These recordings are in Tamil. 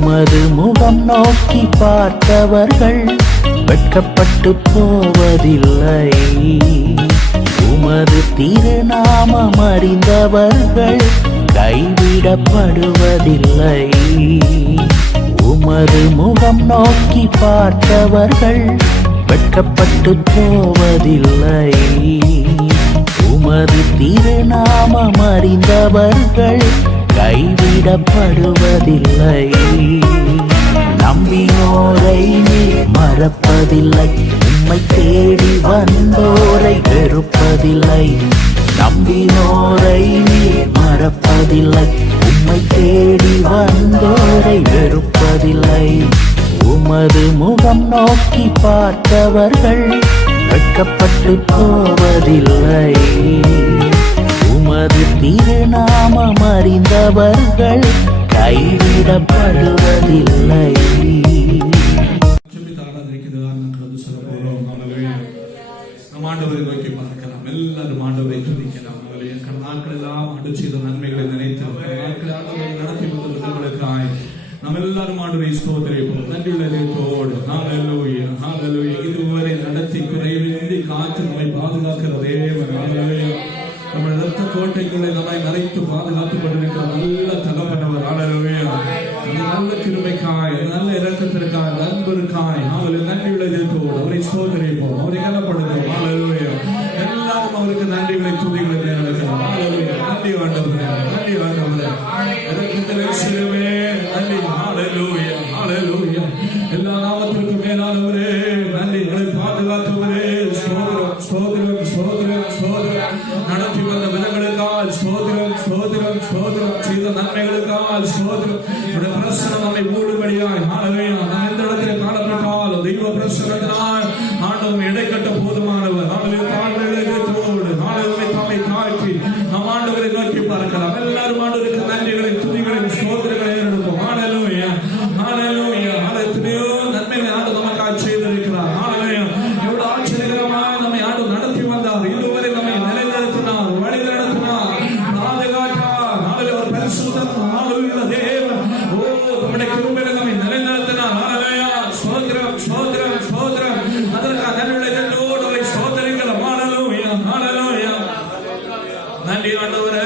உமது முகம் நோக்கி பார்த்தவர்கள் வெட்கப்பட்டு போவதில்லை. உமது திருநாமம் அறிந்தவர்கள் கைவிடப்படுவதில்லை. உமது முகம் நோக்கி பார்த்தவர்கள் வெட்கப்பட்டு போவதில்லை. உமது திருநாமம் அறிந்தவர்கள் கைவிடப்படுவதில்லை. நம்பினோரை மறப்பதில்லை. உம்மை தேடி வந்தோரை வெறுப்பதில்லை. நம்பினோரை மறப்பதில்லை. உம்மை தேடி வந்தோரை வெறுப்பதில்லை. உமது முகம் நோக்கி பார்த்தவர்கள் வெட்கப்பட்டு போவதில்லை. உமது திருநாமம் அறிந்தவர்கள் கைவிடப்படுவதில்லை. ஆண்டவரை நோக்கி பார்க்கலாம். எல்லாரும் ஆண்டவரை துதிக்கலாம். நாட்கள் எல்லாம் ஆண்டு செய்த நன்மைகளை நினைத்து நடத்தி வந்தவர்களுக்காய் நாம் எல்லாரும் ஆண்டவரை ஸ்தோத்திரிப்போம். நன்றியுள்ளதோடு ஹல்லேலூயா ஹல்லேலூயா. இதுவரை நடத்தி குறைவின்றி காத்து நம்மை பாதுகாக்கிற தேவன். ஹல்லேலூயா. நம்முடைய இரத்த கோட்டைகளை நம்மை மறைத்து பாதுகாத்துக் கொண்டிருக்கிற நல்ல தகப்பனவர். ஹல்லேலூயா. அந்த நல்ல கிருபைக்காய், நல்ல இரக்கத்திற்காய், அன்பிற்காய் நன்றியுள்ளதோடு அவரை ஸ்தோத்திரிப்போம். அவரை கனப்படுத்துவோம். ஹல்லேலூயா. எல்லாரும் அவருக்கு நன்றிகளை துதிகளை நேரிடுகிறோம். ஹல்லேலூயா. நன்றி ஆண்டவரே, நன்றி ஆண்டவரே. இரக்கத்திலே சிலுவே நன்றி. ஹல்லேலூயா ஹல்லேலூயா. எல்லா நாமத்திற்கும் மேலானவரே நன்றி. எங்களை பாதுகாத்தவரே ஸ்தோத்திரம் ஸ்தோத்திரம் ஸ்தோத்திரம் ஸ்தோத்திரம். நடத்தி வந்த விதங்களுக்கால் ஸ்தோத்திரம் ஸ்தோத்திரம் ஸ்தோத்திரம். செய்த நன்மைகளுக்கால் ஸ்தோத்திரம். உடைய பிரசனம் நம்மை மூடும்படியாய். ஹல்லேலூயா. நாம் எந்த இடத்திலே காணப்பட்டாலும் தெய்வ பிரசனத்தினால் ஆண்டவரை இடைக்கட்ட போதுமானவர். ஹல்லேலூயா. தாழ்மையோடு ஹல்லேலூயா தம்மை தாழ்த்தி நாம் ஆண்டவரை நோக்கி பார்க்கலாம். எல்லாரும் ஆண்டவருக்கு நன்றிகளை துதிகளை ஸ்தோத்திரங்களை ஏறெடுப்போம். ஹல்லேலூயா ஹல்லேலூயா. ஹல்லேலூயா. நன்மைகளை ஆண்டு நமக்காக செய்திருக்கிறார். ஹல்லேலூயா. எவ்வளவு ஆச்சரியகரமாக நம்மை ஆண்டு நடத்தி வந்தார். இதுவரை நம்மை நிலைநிறுத்தினார், வழி நடத்தினார், பாதுகாத்தார். ஹல்லேலூயா. ஒரு பரிசுத்தர். ஹல்லேலூயா. தேவன் ஓ நம்முடைய கிருபையிலே நம்மை நிலைநிறுத்தினார். ஹல்லேலூயா. ஸ்தோத்திரம் ஸ்தோத்திரம் ஸ்தோத்திரம். அதற்காக நன்றியுள்ளதோடு அவரை ஸ்தோத்திரிக்கலாம். ஹல்லேலூயா ஹல்லேலூயா. நன்றி ஆண்டவரே,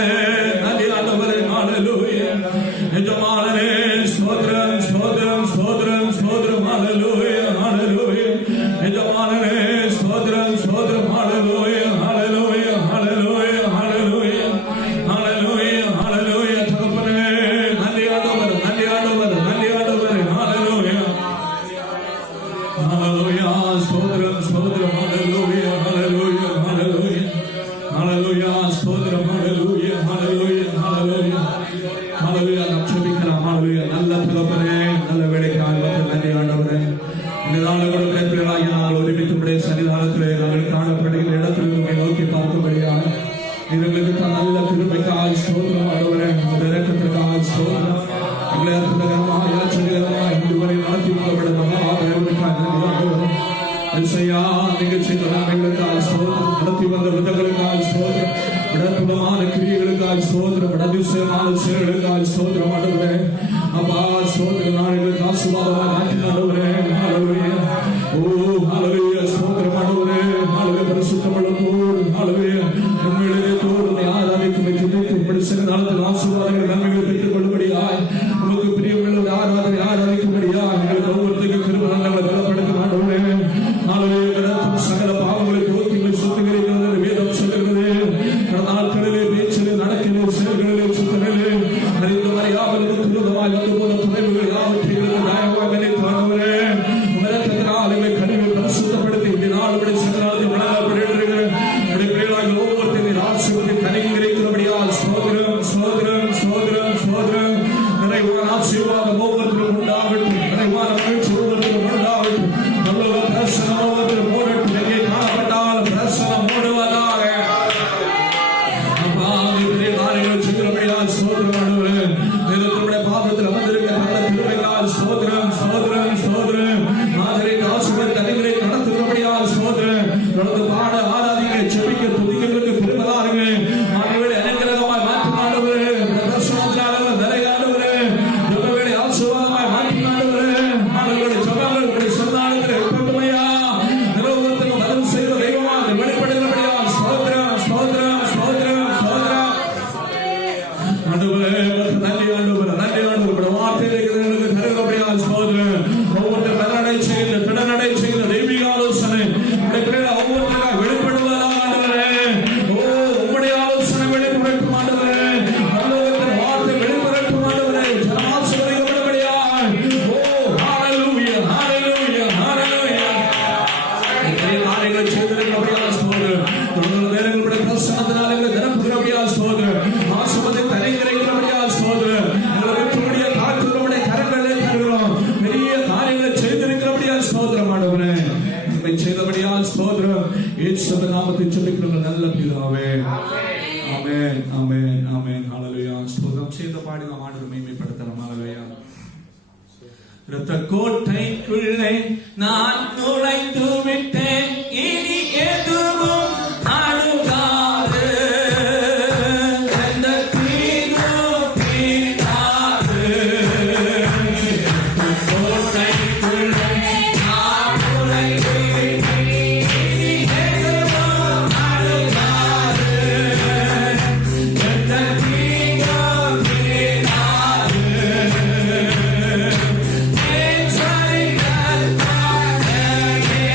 நன்றி ஆண்டவரே. ஹல்லேலூயா. எஜமானனே ஸ்தோத்திரம் ஸ்தோத்திரம் ஸ்தோத்திரம் ஸ்தோத்திரம். ஹல்லேலூயா ஹல்லேலூயா. எஜமானனே ஸ்தோத்திரம் ஸ்தோத்திரம். ஹல்லேலூயா ஹல்லேலூயா ஹல்லேலூயா ஹல்லேலூயா ஹல்லேலூயா ஹல்லேலூயா. தகப்பனே நன்றி ஆண்டவரே, நன்றி ஆண்டவரே, நன்றி ஆண்டவரே. ஹல்லேலூயா ஹல்லேலூயா. ஸ்தோத்திரம் ஸ்தோத்திரம். ஹல்லேலூயா ஹல்லேலூயா ஹல்லேலூயா ஹல்லேலூயா. ஸ்தோத்திரம். ஹல்லேலூயா ஹல்லேலூயா ஹல்லேலூயா ஹல்லேலூயா. நாம் ஜெபிக்கலாம். ஹல்லேலூயா. நல்ல தகப்பனே, நல்ல வேலைக்காக நன்றி ஆண்டவரே. இந்த நாளும் பிள்ளைகளாகிய நாங்கள் ஒருமித்து உடைய சன்னிதானத்திலே நாங்கள் காணப்படுகிற இடத்தில் உங்களை நோக்கி பார்க்கும்படியாக எங்களுக்கு நல்ல கிருபைக்காக ஸ்தோத்திரம் ஆண்டவரே. உங்களுடைய இரக்கத்திற்காக ஸ்தோத்திரம். எங்களை அற்புதகரமாக ஆச்சரியகரமாக இதுவரை நடத்தி கொள்ளப்படும் மகாபெருமைக்காக நன்றி ஆண்டவரே. இசையா நீங்கள் செய்த நன்மைகளுக்காக ஸ்தோத்திரம். நடத்தி வந்த விதங்களுக்காக ஸ்தோத்திரம். அற்புதமான கிரியைகளுக்காக ஸ்தோத்திரம். அதிசயமான செயல்களுக்காக ஸ்தோத்திரம் ஆண்டவரே. அப்பா ஸ்தோத்திரம். நாடுகளுக்கு ஆசீர்வாதமாக மாற்றி ஆண்டவரே. ஹல்லேலூயா. ஓ ஹல்லேலூயா. ஸ்தோத்திரம் ஆண்டவரே. ஹல்லேலூயா. பரிசுத்தமுள்ளதோடு ஹல்லேலூயா உண்மையிலே தோடு ஆராதிக்கும் துதிக்கும் இப்படி சில நாளத்தில் ஆசீர்வாதங்கள் நன்மைகளை பெற்றுக் கொள்ளும்படியாய் உமக்கு பிரியமுள்ள ஆராதனை ஆராதிக்கும்படியாய் எங்களுக்கு ஒவ்வொருத்தருக்கும் கிருபை நன்மைகளை பலப்படுத்தும் ஆண்டவரே. ஹல்லேலூயா. சகல பாவங்களை போக்கிகளை சுத்திகரிக்கிறது வேதம் சொல்லுகிறது. கடந்த நாட்களிலே பேச்சிலே நடக்கிலே செயல்களிலே சுத்தனிலே அறிந்து மறையாமலும் துரிதமாய் வந்து போன துறைவுகள் யாவற்றையும் நியாயமாக நினைத்து ஆண்டவரே உமரத்தினால் எங்களை கனிவை பரிசுத்தப்படுத்தி இந்த நாள் விட சகலாதி வழங்கப்படுகிற பிள்ளைகளாக ஒவ்வொருத்தரின் ஆசீர்வாதத்தை கனிகள் இருக்கிறபடியால் ஸ்தோத்திரம் ஸ்தோத்திரம் ஸ்தோத்திரம் ஸ்தோத்திரம். நிறைவான ஆசீர்வாதம் ஒவ்வொருத்தரும் உண்டாகட்டும். நிறைவான மகிழ்ச்சி ஒவ்வொருத்தரும் உண்டாகட்டும். நல்ல பிரசனம் ஒவ்வொருத்தரும் மூடட்டும். எங்கே காணப்பட்டால் பிரசனம் மூடுவதாக. ஸ்தோத்திரம் ஆண்டவரே. நம்முடைய பாதத்தில் அமர்ந்திருக்கிற நல்ல கிருபையால் ஸ்தோத்திரம் ஸ்தோத்திரம் ஸ்தோத்திரம். ஆதரிக்க ஆசீர்வாதத்தை அதிகளை நடத்துகிறபடியால் ஸ்தோத்திரம். தொடர்ந்து பாட ஆராதிக்க ஜெபிக்க துதிக்கிறதுக்கு பெருமதாருங்க ஆண்டவரே. அனுக்கிரகமாய் மாற்றும் ஆண்டவரே. பிரசனத்தினால நிறைய ஆண்டவரே ஜெபவேளை ஆசீர்வாதமாய் மாற்றி இயேசுவின் நாமத்தில் ஜெபிக்கிறோம் நல்ல பிதாவே. ஆமென் ஆமென் ஆமென். ஹalleluya. ஸ்தோத்திரம் செய்த பாடி நாம் ஆண்டவரை மகிமைப்படுத்தலாம். ஹalleluya. இரத்த கோட்டைக்குள்ளே நான் நுழைந்து விட்டேன், இனி எதுவும் அணுகாது. எந்த தீங்கும் தீண்டாது. இரத்த கோட்டைக்குள்ளே நான் நுழைந்து விட்டேன், இனி எதுவும் அணுகாது. எந்த தீங்கும் தீண்டாது. என் சரிகள் பாதையே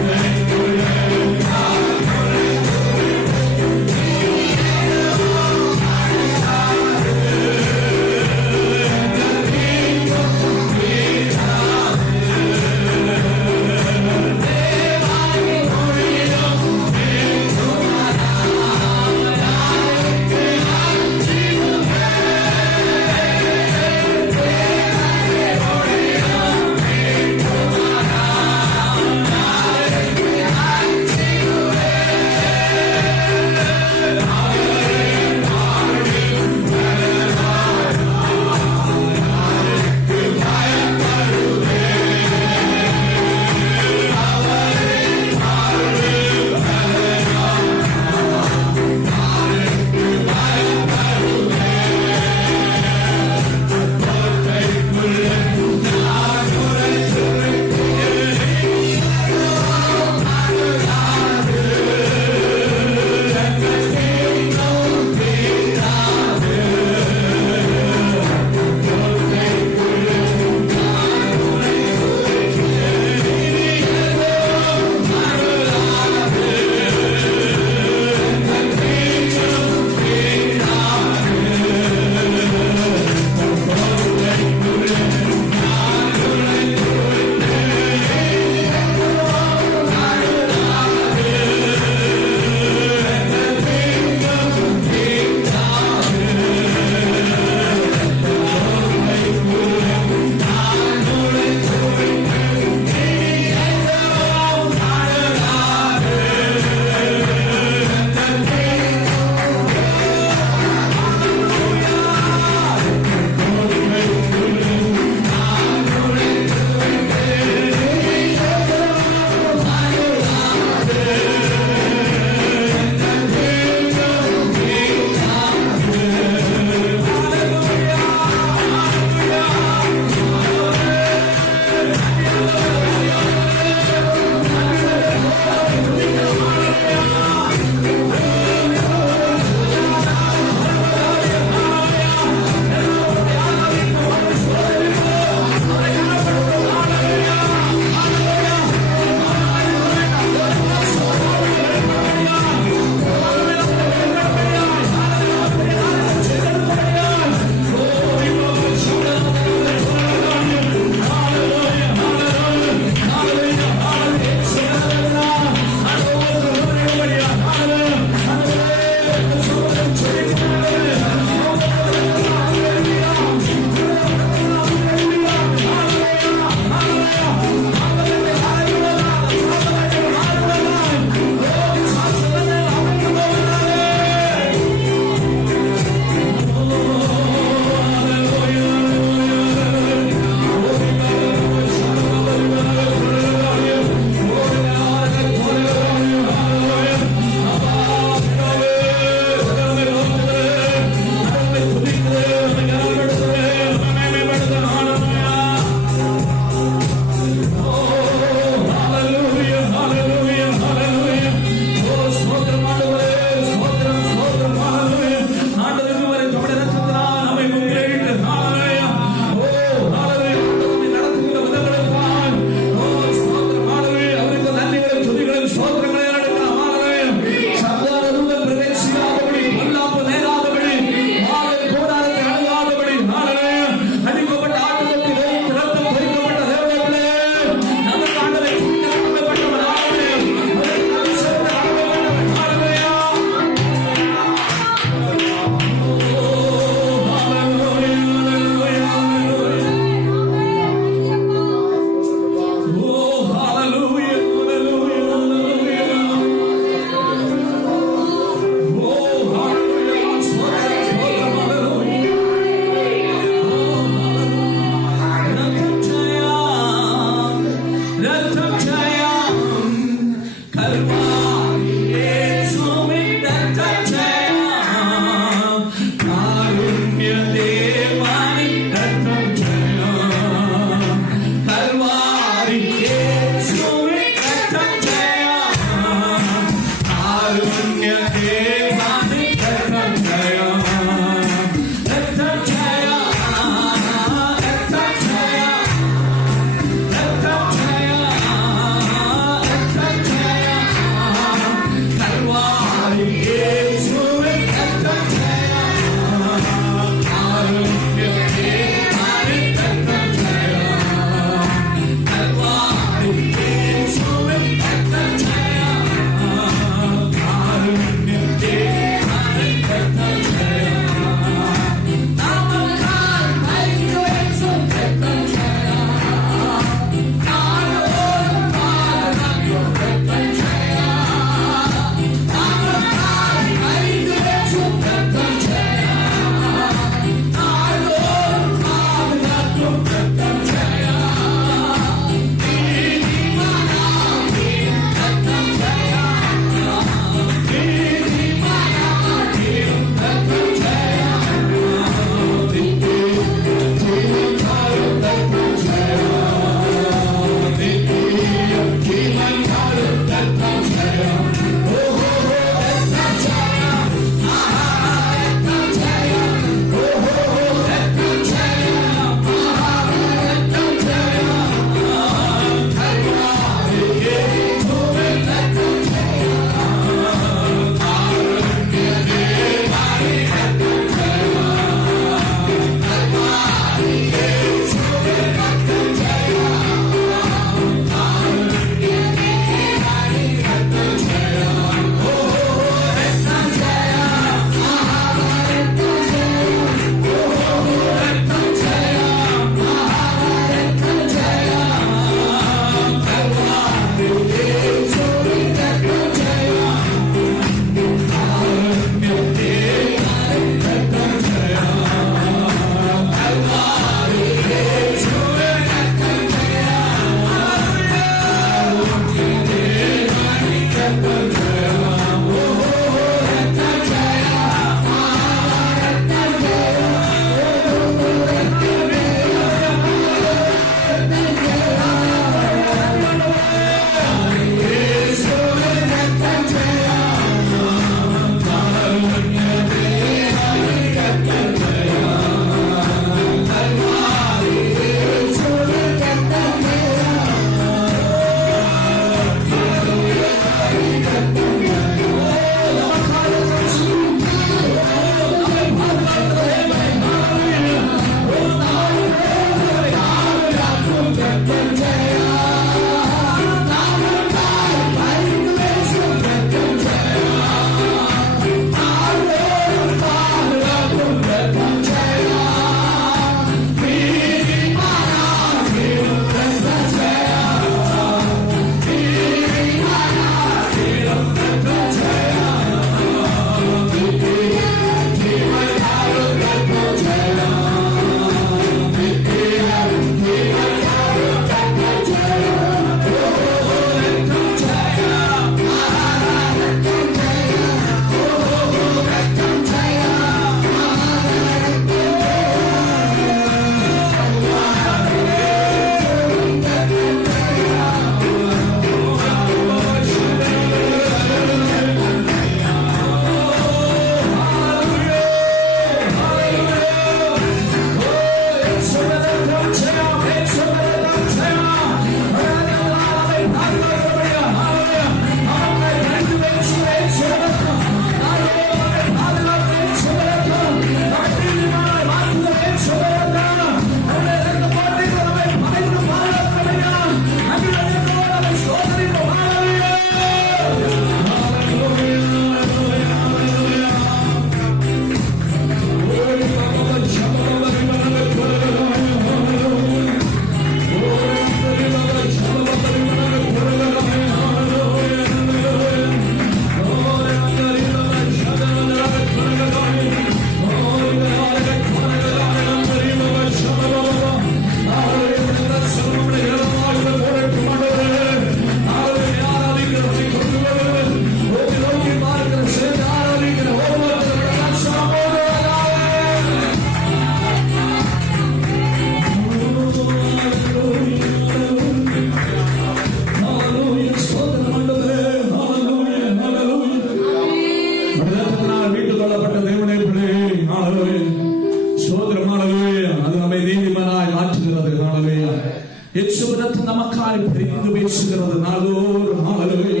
യേശുവിനത്ത് നമുക്കായി പ്രീതി ഉപേക്ഷിക്കുന്നത് നാളോറും ഹല്ലേലൂയ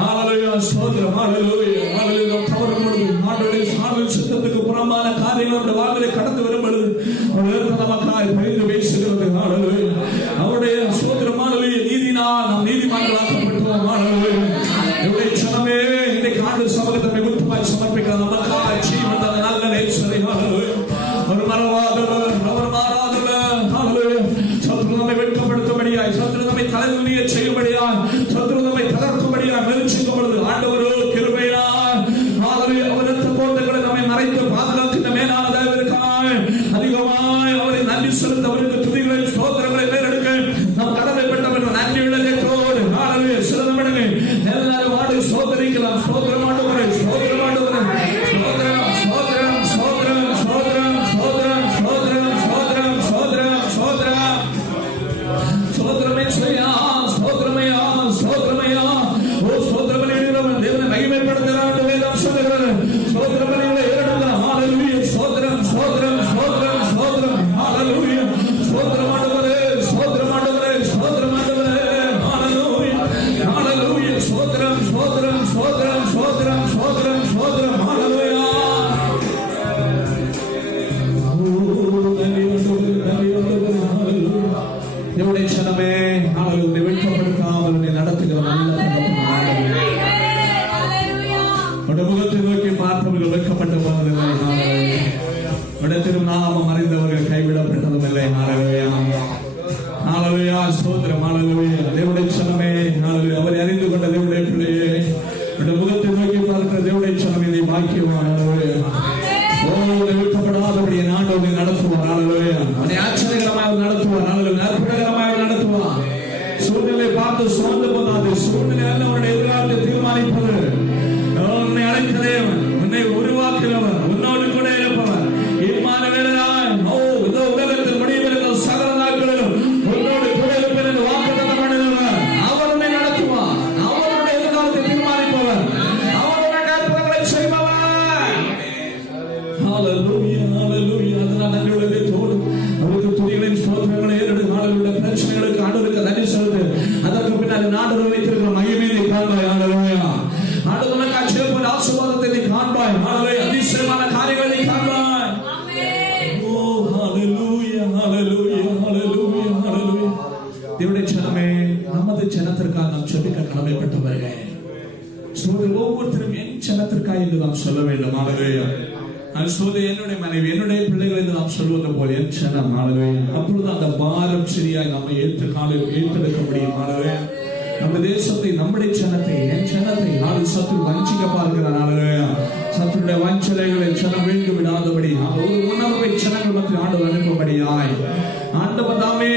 ഹല്ലേലൂയ സ്തോത്രം ഹല്ലേലൂയ ഹല്ലേലൂയ சித்தத்துக்கு புறம்பான காரியங்களோட வாழ்விலே கடந்து வரும் பொழுது நமக்காய் பரிந்து பேசுகிறது. அவருடைய சோதரமானது நீதினால் நாம் நீதிமான்களாக்கப்பட்டோம். என்னுடைய சனமே இன்றைக்கு ஆண்டு சமூகத்தை முற்றுமாய் சமர்ப்பிக்கிற நமக்காய் ஜீவன் தந்த நல்ல நேசரை ஒரு மறவாதவர், அவர் மாறாதவர். சத்ரு நம்மை வெட்கப்படுத்தும்படியாய், சத்ரு நம்மை தலைமுறையை செய்யும்படியாய், சத்ரு நம்மை தகர்க்கும்படியாய் முயற்சிக்கும் பொழுது ஆண்டவரோ கிருபையினால் அவரது போட்டங்களை நம்மை மறைத்து பாதுகாக்கின்ற மேலான தயவிற்காய் அதிகமாய் அவரை நன்றி செலுத்த அவருக்கு துதிகளை ஸ்தோத்திரங்களை மேலெடுக்க நாம் கடமைப்பட்டவர்கள் நன்றி உள்ளதோடு சில நிமிடங்கள் எல்லாரும் ஆடு சோதரிக்கலாம். ஸ்தோத்திரம் ஆண்டவரே, ஸ்தோத்திரம் ஆண்டவரே, ஸ்தோத்திரம் ஸ்தோத்திரம் ஸ்தோத்திரம் ஸ்தோத்திரம் ஸ்தோத்திரம் ஸ்தோத்திரம் ஸ்தோத்திரம் ஸ்தோத்திரம் ஸ்தோத்திரம் ஸ்தோத்திரமே செய்யா, ஸ்தோத்திரமையா, ஸ்தோத்திரமையா. ஓ ஸ்தோத்திரமணி தேவனை மகிமைப்படுத்துகிறார் வேதம் சொல்லுகிறது. ஸ்தோத்திரமணிகளை ஏறெடுக்கலாம். ஹalleluya, ஸ்தோத்திரம் ஸ்தோத்திரம் ஸ்தோத்திரம் ஸ்தோத்திரம் ஹalleluya, ஸ்தோத்திரம் ஆண்டவரே, ஸ்தோத்திரம் ஆண்டவரே, ஸ்தோத்திரம் ஆண்டவரே, ஹalleluya ஹalleluya, ஸ்தோத்திரம் ஸ்தோத்திரம் ஸ்தோத்திரம் ஸ்தோத்திரம் ஸ்தோத்திரம் ஸ்தோத்திரம் ஹalleluya. என்னுடைய சனமே அவர்களை வெட்கப்படுத்தாமல் நடத்துகிற முகத்தை நோக்கி பார்த்தவர்கள் வெட்கப்பட்டு போனதில்லை. திருநாமம் அறிந்தவர்கள் கைவிடப்பட்டதும் இல்லை. ஸ்தோத்திரம். தேவனுடைய சனமே அவரை அறிந்து கொண்ட தேவனுடைய பிள்ளையே, முகத்தை நோக்கி பார்க்கிற தேவனுடைய சனமே நீ பாக்கியவான். வெட்கப்படாதபடி ஆண்டவரை நடத்துவார். அவனை ஆச்சரியகரமாக நடத்துவார், அற்புதகரமாக நடத்துவார். சூழ்நிலை பார்த்து சோர்ந்து போதாது. சூழ்நிலை அல்ல அவருடைய எதிர்காலத்தை தீர்மானிப்பது. உன்னை அழைத்த தேவன், உன்னை உருவாக்குகிறவர், உன்னோடு கூட இருப்பவர். இம்மானுவேலாய், இந்த உலகத்தில் முடிவெடுத்த சகல நாட்களிலும் உன்னோடு கூட இருப்பேன் என்று வாக்குத்தத்தம் பண்ணினவர். அவர் உன்னை நடத்துவார். அவருடைய எதிர்காலத்தை தீர்மானிப்பவர். அவருடைய அற்புதங்களை செய்பவர். ஹalleluya, ஹalleluya. அதனால் நன்றியுள்ளதை தோடு அவருக்கு துதிகளின் ஸ்தோத்திரங்களை ஏறெடு. நாடுகளுடைய பிரச்சனைகளுக்கு ஆண்டவருக்கு நன்றி செலுத்து. அதற்கு பின்னால் நாடு வைத்திருக்கிற மகிமையை காண்பாய். ஹalleluya. ஆண்டவருக்கு ஆசீர்வாத ஆசீர்வாதத்தை நீ காண்பாய். ஹalleluya. அதிசயமான காரியங்களை நீ காண்பாய். ஆமென். ஓ ஹalleluya, ஹalleluya, ஹalleluya, ஹalleluya. தேவனுடைய ஜனமே, நமது ஜனத்திற்காக நாம் ஜெபிக்க கடமைப்பட்டவர்கள். ஒவ்வொருத்தரும் என் ஜனத்திற்காக என்று நாம் சொல்ல வேண்டும். ஹalleluya. என்னுடைய மனைவி, என்னுடைய பிள்ளைகள் என்று நாம் சொல்வது போல் என் ஜனம். அப்பொழுது அந்த பாரம் சரியாய் நம்மை ஏற்றெடுக்க முடியும். நம்ம தேசத்தை, நம்முடைய ஜனத்தை, என் ஜனத்தை நாடு சத்து வஞ்சிக்க பார்க்கிறார். சத்துடைய வஞ்சலைகளை ஜனம் வீழ்ந்து விடாதபடி ஒரு உணர்வை ஜனங்கள் மத்தியில் ஆண்டு அனுப்பும்படியாய் ஆண்டவர் தாமே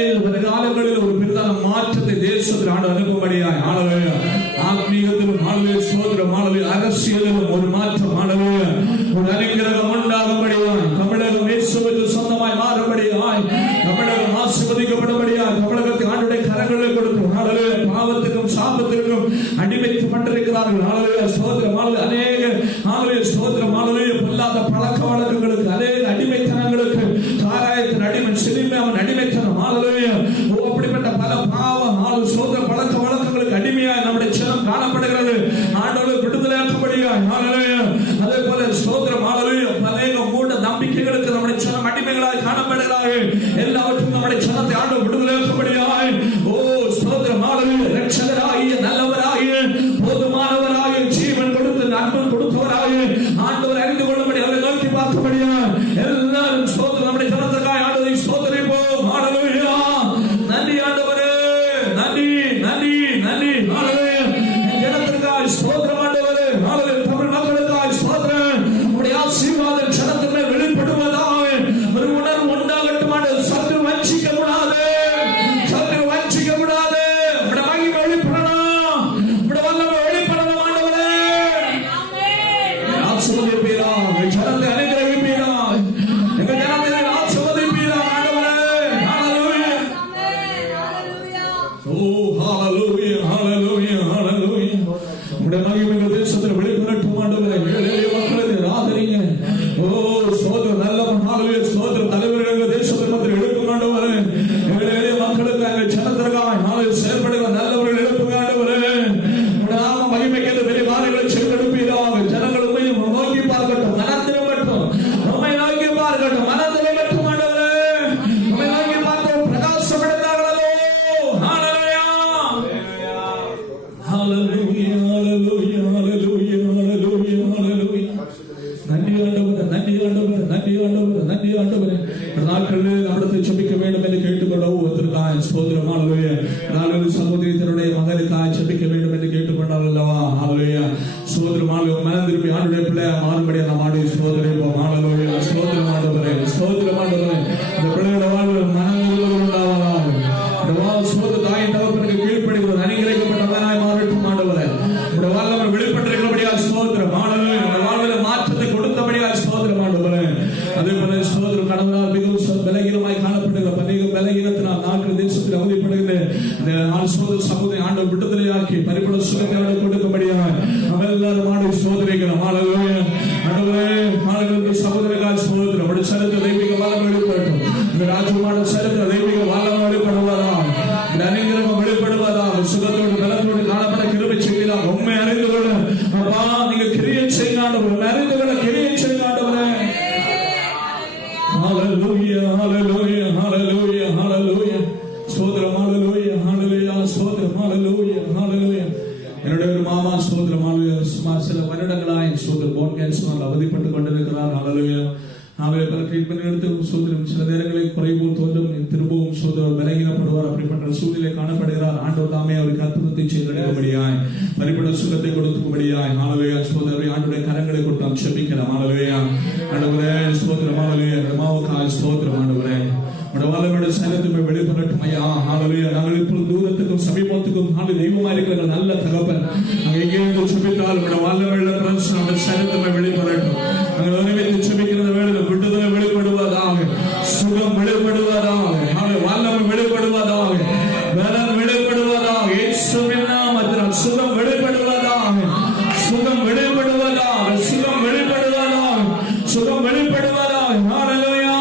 காலங்களில் ஒரு பெரிதான மாற்றத்தை தேசத்தில் ஆண்டு அனுப்பும்படியாய் ஆன்மீகத்திலும் சோதரம் அரசியலிலும் ஒரு மாற்றம் ஒரு அனுகிரகம் உண்டாகும்படியாய் தமிழகம் இயேசுவுக்கு சொந்தமாய் மாறும்படியாய் தமிழகம் ஆசீர்வதிக்கப்படும்படியாய் தமிழகத்தை ஆண்டுடைய கரங்களில் கொடுத்து பாவத்துக்கும் சாபத்திற்கும் அடிமைப்பட்டிருக்கிறார்கள். சோதரம் அநேக ஸ்தோத்திரம் பொல்லாத பழக்க வழக்கங்களுக்கு, அநேக அடிமைத்தனங்களுக்கு, சாராயத்தின் அடிமை, சினிமாவின் அடிமைத்தனம், அப்படிப்பட்ட பல பாவ சோதர பழக்க வழக்கங்களுக்கு அடிமையாய் நம்முடைய ஜனம் காணப்படுகிறது. ஆண்டவர்கள் விடுதலையாக்கும்படியாய் அதே போல ஸ்தோத்திரம் அநேக மூட நம்பிக்கைகளுக்கு நம்முடைய ஜனம் அடிமைகளாய் காணப்படுகிறார்கள். எல்லாவற்றும் நம்முடைய ஜனத்தை ஆண்டவர் விடுதலையாக்கும்படியாய் ஸ்தோத்திரம் ரட்சகராகிய நல்லவராகிய போதுமானவராகிய ஜீவன் கொடுத்து நண்பன் கொடுத்தவராகிய ஆண்டவர் அறிந்து கொள்ளும்படி அவரை நோக்கி பார்க்கும்படியா எல்லாரும் ஸ்தோத்திரம் நம்முடைய ஜனத்திற்காக ஆண்டவரை ஸ்தோத்திரிப்போம். ஹalleluya. நன்றி ஆண்டவரே, நன்றி நன்றி நன்றி. ஹalleluya. ஜனத்திற்காக ஸ்தோத்திரம் ஆண்டவரே. ஹalleluya. தமிழ் மக்களுக்காக ஸ்தோத்திரம். உம்முடைய ஆசீர்வாதம் ஜனத்தின் மேல் வெளிப்படுவதாக ஒரு உணர்வு உண்டாகட்டும். ஆண்டவர் சத்துரு வஞ்சிக்க கூடாது, சத்துரு வஞ்சிக்க கூடாது. உம்முடைய மகிமை வெளிப்படணும், உம்முடைய வல்லமை வெளிப்படணும் ஆண்டவரே. ஆமென். ஆசீர்வதிப்பீராக, ஜனத்தை அனுகிரகிப்பீராக, எங்கள் ஜனத்தை ஆசீர்வதிப்பீராக ஆண்டவரே. ஹalleluya. ஓ ஹalleluya, ஹalleluya, ஹalleluya. உம்முடைய மகிமை எங்கள் தேசத்தில் வெளிப்படட்டும் ஆண்டவரே. ஏழை மக்களை ஆதரிங்க. ஓ ஸ்தோத்திரம் நல்லவன். ஹalleluya. ஸ்தோத்திரம் தலைவர்கள் எங்கள் தேசத்தில் மத்தியில் எடுக்கும் ஆண்டவரே. ஏழை மக்களுக்கு எங்கள் ஜனத்திற்காக ஹalleluya செயல்படுகிற நல்லவர்கள் எடுக்கும் ஆண்டவரே. உம்முடைய நாம மகிமைக்கு பெரிய காரியங்களை செய்தெடுப்பீராக. ஜனங்கள் உம்மை நோக்கி பார்க்கட்டும், மனம் திரும்பட்டும். நன்றி ஆண்டவரே, நன்றி ஆண்டவரே, நன்றி ஆண்டவரே, நன்றி ஆண்டவரே. நாட்களில் நம்மிடத்தை ஜெபிக்க வேண்டும் என்று கேட்டுக்கொண்ட ஒவ்வொருத்தருக்காய் ஸ்தோத்திரம். ஹல்லேலூயா. நாளொரு சகோதரியத்தினுடைய மகனுக்காய் ஜெபிக்க வேண்டும் என்று கேட்டுக்கொண்டால் அல்லவா. ஹல்லேலூயா. ஸ்தோத்திரம். மனம் திருப்பி ஆண்டுடைய பிள்ளை மாறும்படி நாம் ஆண்டு ஸ்தோத்திரிப்போம். ஹல்லேலூயா. ஸ்தோத்திரம் ஆண்டவரே, ஸ்தோத்திரம் ஆண்டவரே. இந்த பிள்ளையோட வாழ்வில் மனம் உண்டாவதாக. இந்த சோத தாயின் தகப்பனுக்கு கீழ்ப்படுகிறது அணிகளைக்கப்பட்ட மகனாய் மாறட்டும் ஆண்டவரே. இந்த வாழ்வை வெளிப்பட்டிருக்கிறபடியா ஸ்தோத்திரம். ஹல்லேலூயா. இந்த வாழ்வில் மாற்றத்தை கொடுத்தபடியா ஸ்தோத்திரம் ஆண்டவரே. அதே போல ஸ்தோத்திரம். கடவுளால் மிகவும் பலகீனமாய் காணப்படுகிற பலகீனத்தினால் நாட்கள் தேசத்தில் அவதிப்படுகிற சகோதரி ஆண்டவர் விடுதலையாக்கி பரிபூரண சுகத்தை கொடுக்கும்படியாக நம்ம எல்லாரும் ஆண்டு சோதனைகள் ஹல்லேலூயா. ஆண்டவரே, ஆண்டவருக்கு சகோதரர்கள் ஸ்தோத்திரம். அப்படி சரித்திர தெய்வீக வல்லமை வெளிப்படட்டும். இந்த ராஜ்யமான சரித்திர தெய்வீக வல்லமை வெளிப்படுவதா, இந்த அனைவரும் வெளிப்படுவதா, சுகத்தோடு பலத்தோடு காணப்பட கிருபை செய்வதாக உண்மை அறிந்து கொள்ள அப்பா நீங்க கிரியை செய்யாண்டு அறிந்து கொள்ள கிரியை செய்யாண்டவரே. ஹல்லேலூயா, ஹல்லேலூயா, ஹல்லேலூயா, ஹல்லேலூயா. ஸ்தோத்திரம். ஹல்லேலூயா, ஹல்லேலூயா, ஸ்தோத்திரம். ஹல்லேலூயா, ஹல்லேலூயா. என்னுடைய ஒரு மாமா ஸ்தோத்திரம். ஹல்லேலூயா. சுமார் சில வருடங்களாய் ஸ்தோத்திரம் போன் கேன்சரால் அவதிப்பட்டுக் கொண்டிருக்கிறார். ஹல்லேலூயா. நாளை பல ட்ரீட்மெண்ட் எடுத்து சோதரம் சில நேரங்களில் குறைபோல் தோன்றும், திரும்பவும் சோதரர் பலகீனப்படுவார். அப்படிப்பட்ட சூழ்நிலை காணப்படுகிறார். ஆண்டவர் தாமே அவருக்கு அற்புதத்தை செய்தபடியாய் பரிபூரண சுகத்தை கொடுக்கும்படியாய் ஹல்லேலூயா. சோதரரை ஆண்டுடைய கரங்களை கொண்டு நாம் ஜெபிக்கலாம். ஹல்லேலூயா. ஆண்டவரே ஸ்தோத்திரம். ஹல்லேலூயா. ரமாவுக்காய் ஸ்தோத்திரம் ஆண்டவரே. வல்லமையோட சைலத்துமே வெளிப்படட்டும் ஐயா. ஹல்லேலூயா. நாங்கள் இப்பொழுது தூரத்துக்கும் சமீபத்துக்கும் தெய்வமாக இருக்கிற நல்ல தகப்பன் நாங்கள் எங்கே ஜெபித்தால் வல்லமையுள்ள பிரச்சனை சைலத்துமே வெளிப்படட்டும். நாங்கள் ஒருமித்து ஜெபிக்கிற வேளையில் விடுதலை வெளிப்படுவதாக, சுகம் வெளிப்படுவதாக, வல்லமை வெளிப்படுவதாக, பலம் வெளிப்படுவதாக, இயேசுவின் நாமத்தில் சுகம் வெளிப்படுவதாக, சுகம் வெளிப்படுவதாக, சுகம் வெளிப்படுவதாக, சுகம் வெளிப்படுவதாக. ஹல்லேலூயா.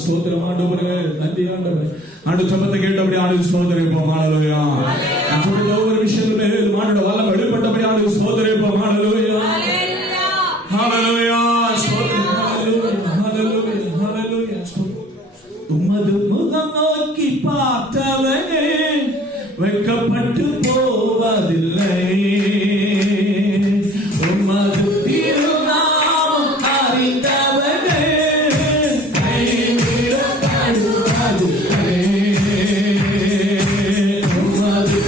ஸ்தோத்திரம் ஆண்டவரே, நன்றி ஆண்டவரே. ஆண்டு சம்பத்தை கேட்டபடி ஆண்டு ஸ்தோத்திரிப்போம். ஹல்லேலூயா. அப்படி ஒவ்வொரு விஷயத்திலுமே ஆண்டோட வல்லமை வெளிப்பட்டபடி ஆண்டு ஸ்தோத்திரிப்போம். ஹல்லேலூயா, ஹல்லேலூயா, ஸ்தோத்திரம். ஹல்லேலூயா, ஹல்லேலூயா, ஹல்லேலூயா. உமது முகம் நோக்கி பார்த்தவனே வெட்கப்பட்டு போவதில்லை. உமது திருநாமம் அறிந்தவனே கைவிடப்படுவதில்லை. உமது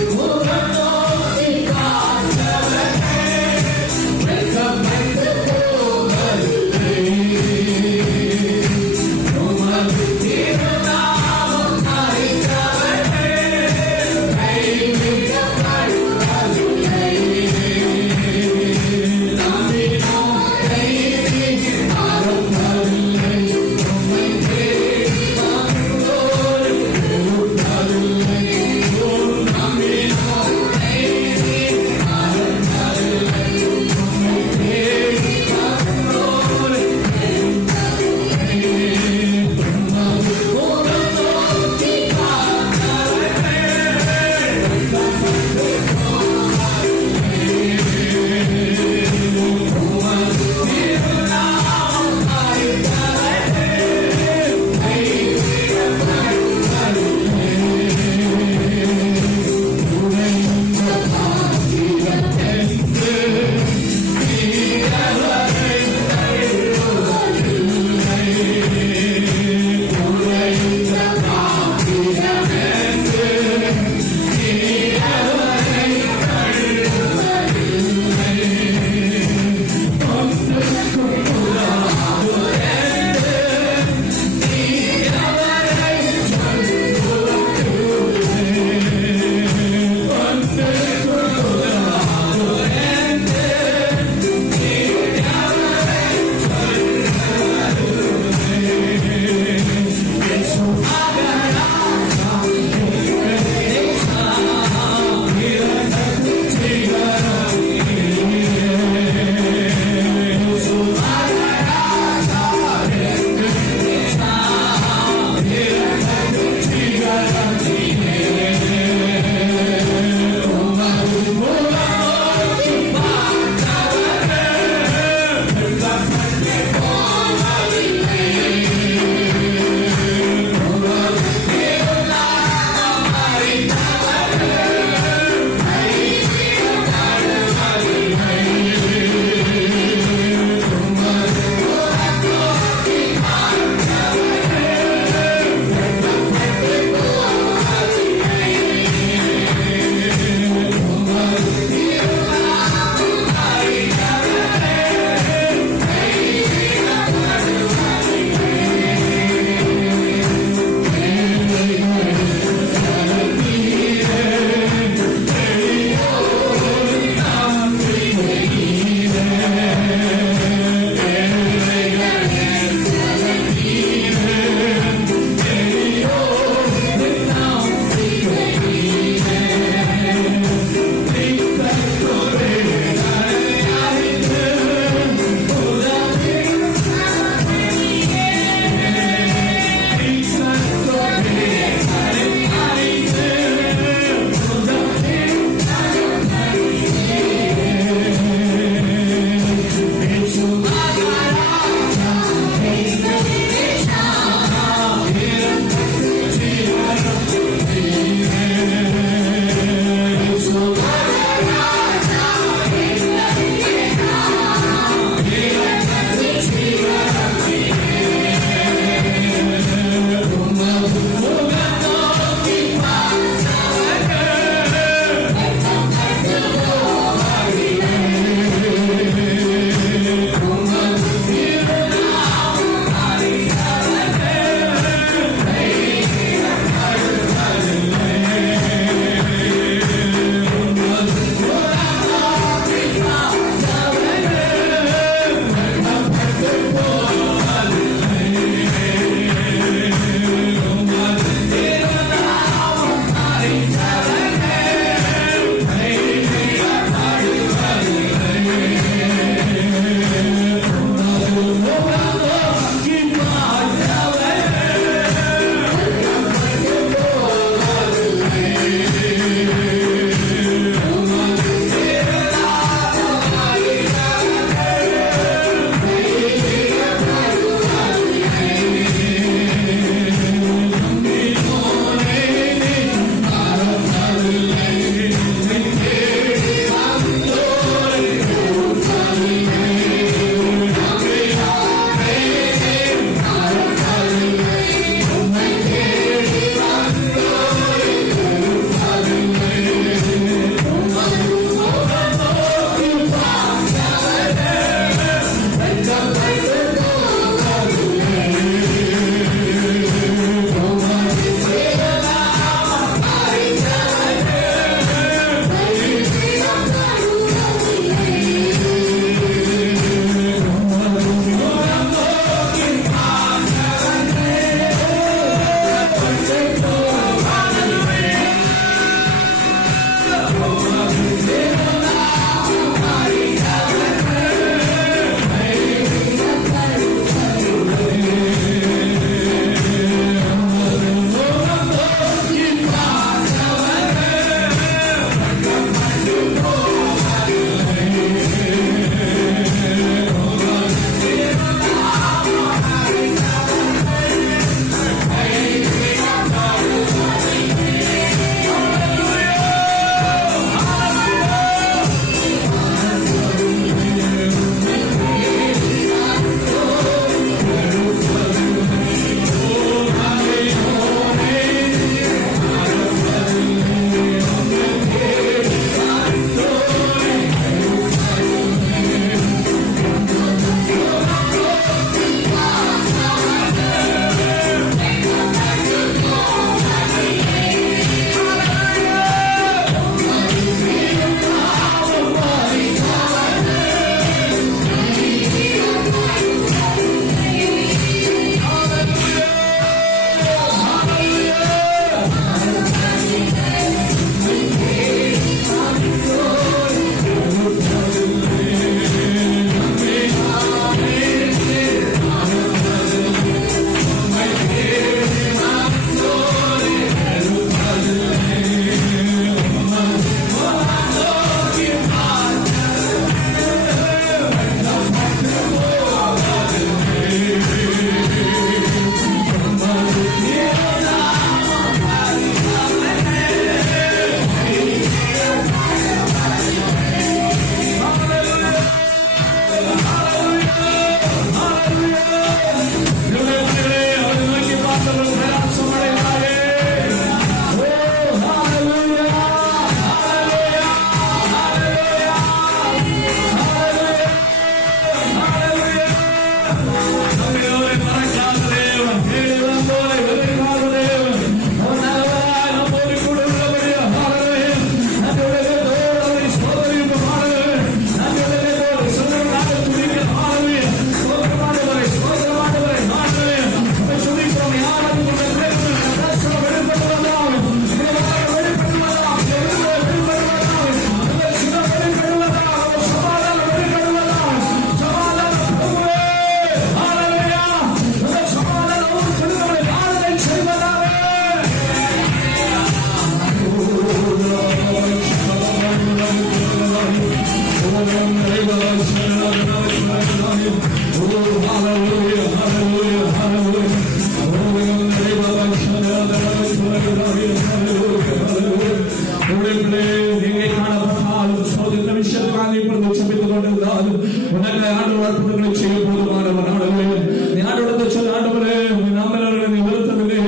எங்கே காணப்பட்டாலும் சோதனை விஷயத்துக்காக இப்பொழுது செபித்துக் கொண்டிருந்தாலும் உனக்கு ஆண்டவர் அற்புதங்களை செய்ய போதுமானவர். ஆண்டவரே நீ ஆண்டவரத்தை சொல்ல, ஆண்டவரே நம்பளவர்களை நீ வெறுத்ததில்லை,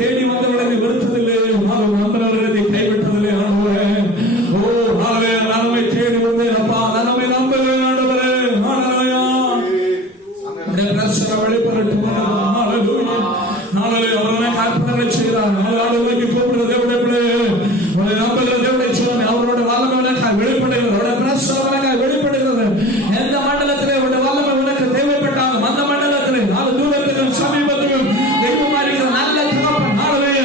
தேடி வந்தவர்களை நீ வெறுத்ததில்லை, நம்பளவர்களை நீ கைவிட்டதில்லை. ஆண்டவரே ஓ ஆண்டவரே நன்மை தேடி வந்தேன் அப்பா, நன்மை நம்புகிறேன் ஆண்டவரே. ஹல்லேலூயா. உம்முடைய பிரசன்னம் வெளிப்படட்டும். ஹல்லேலூயா. ஹல்லேலூயா. அவர்களை அற்புதங்களை செய்கிறார். ஆண்டவரை கூப்பிடுறது எப்படி உங்களை நம்புகிற தேவனை சொல்லுங்க. அவரோட வல்லமை உனக்காக வெளிப்படுகிறது, அவருடைய பிரசன்னம் உனக்காக வெளிப்படுகிறது. எந்த மண்டலத்திலே அவருடைய வல்லமை உனக்கு தேவைப்பட்டாலும் அந்த மண்டலத்திலே நாலு தூரத்திலும் சமீபத்திலும் தெய்வமாக இருக்கிற நல்ல தகப்பன். ஹல்லேலூயா.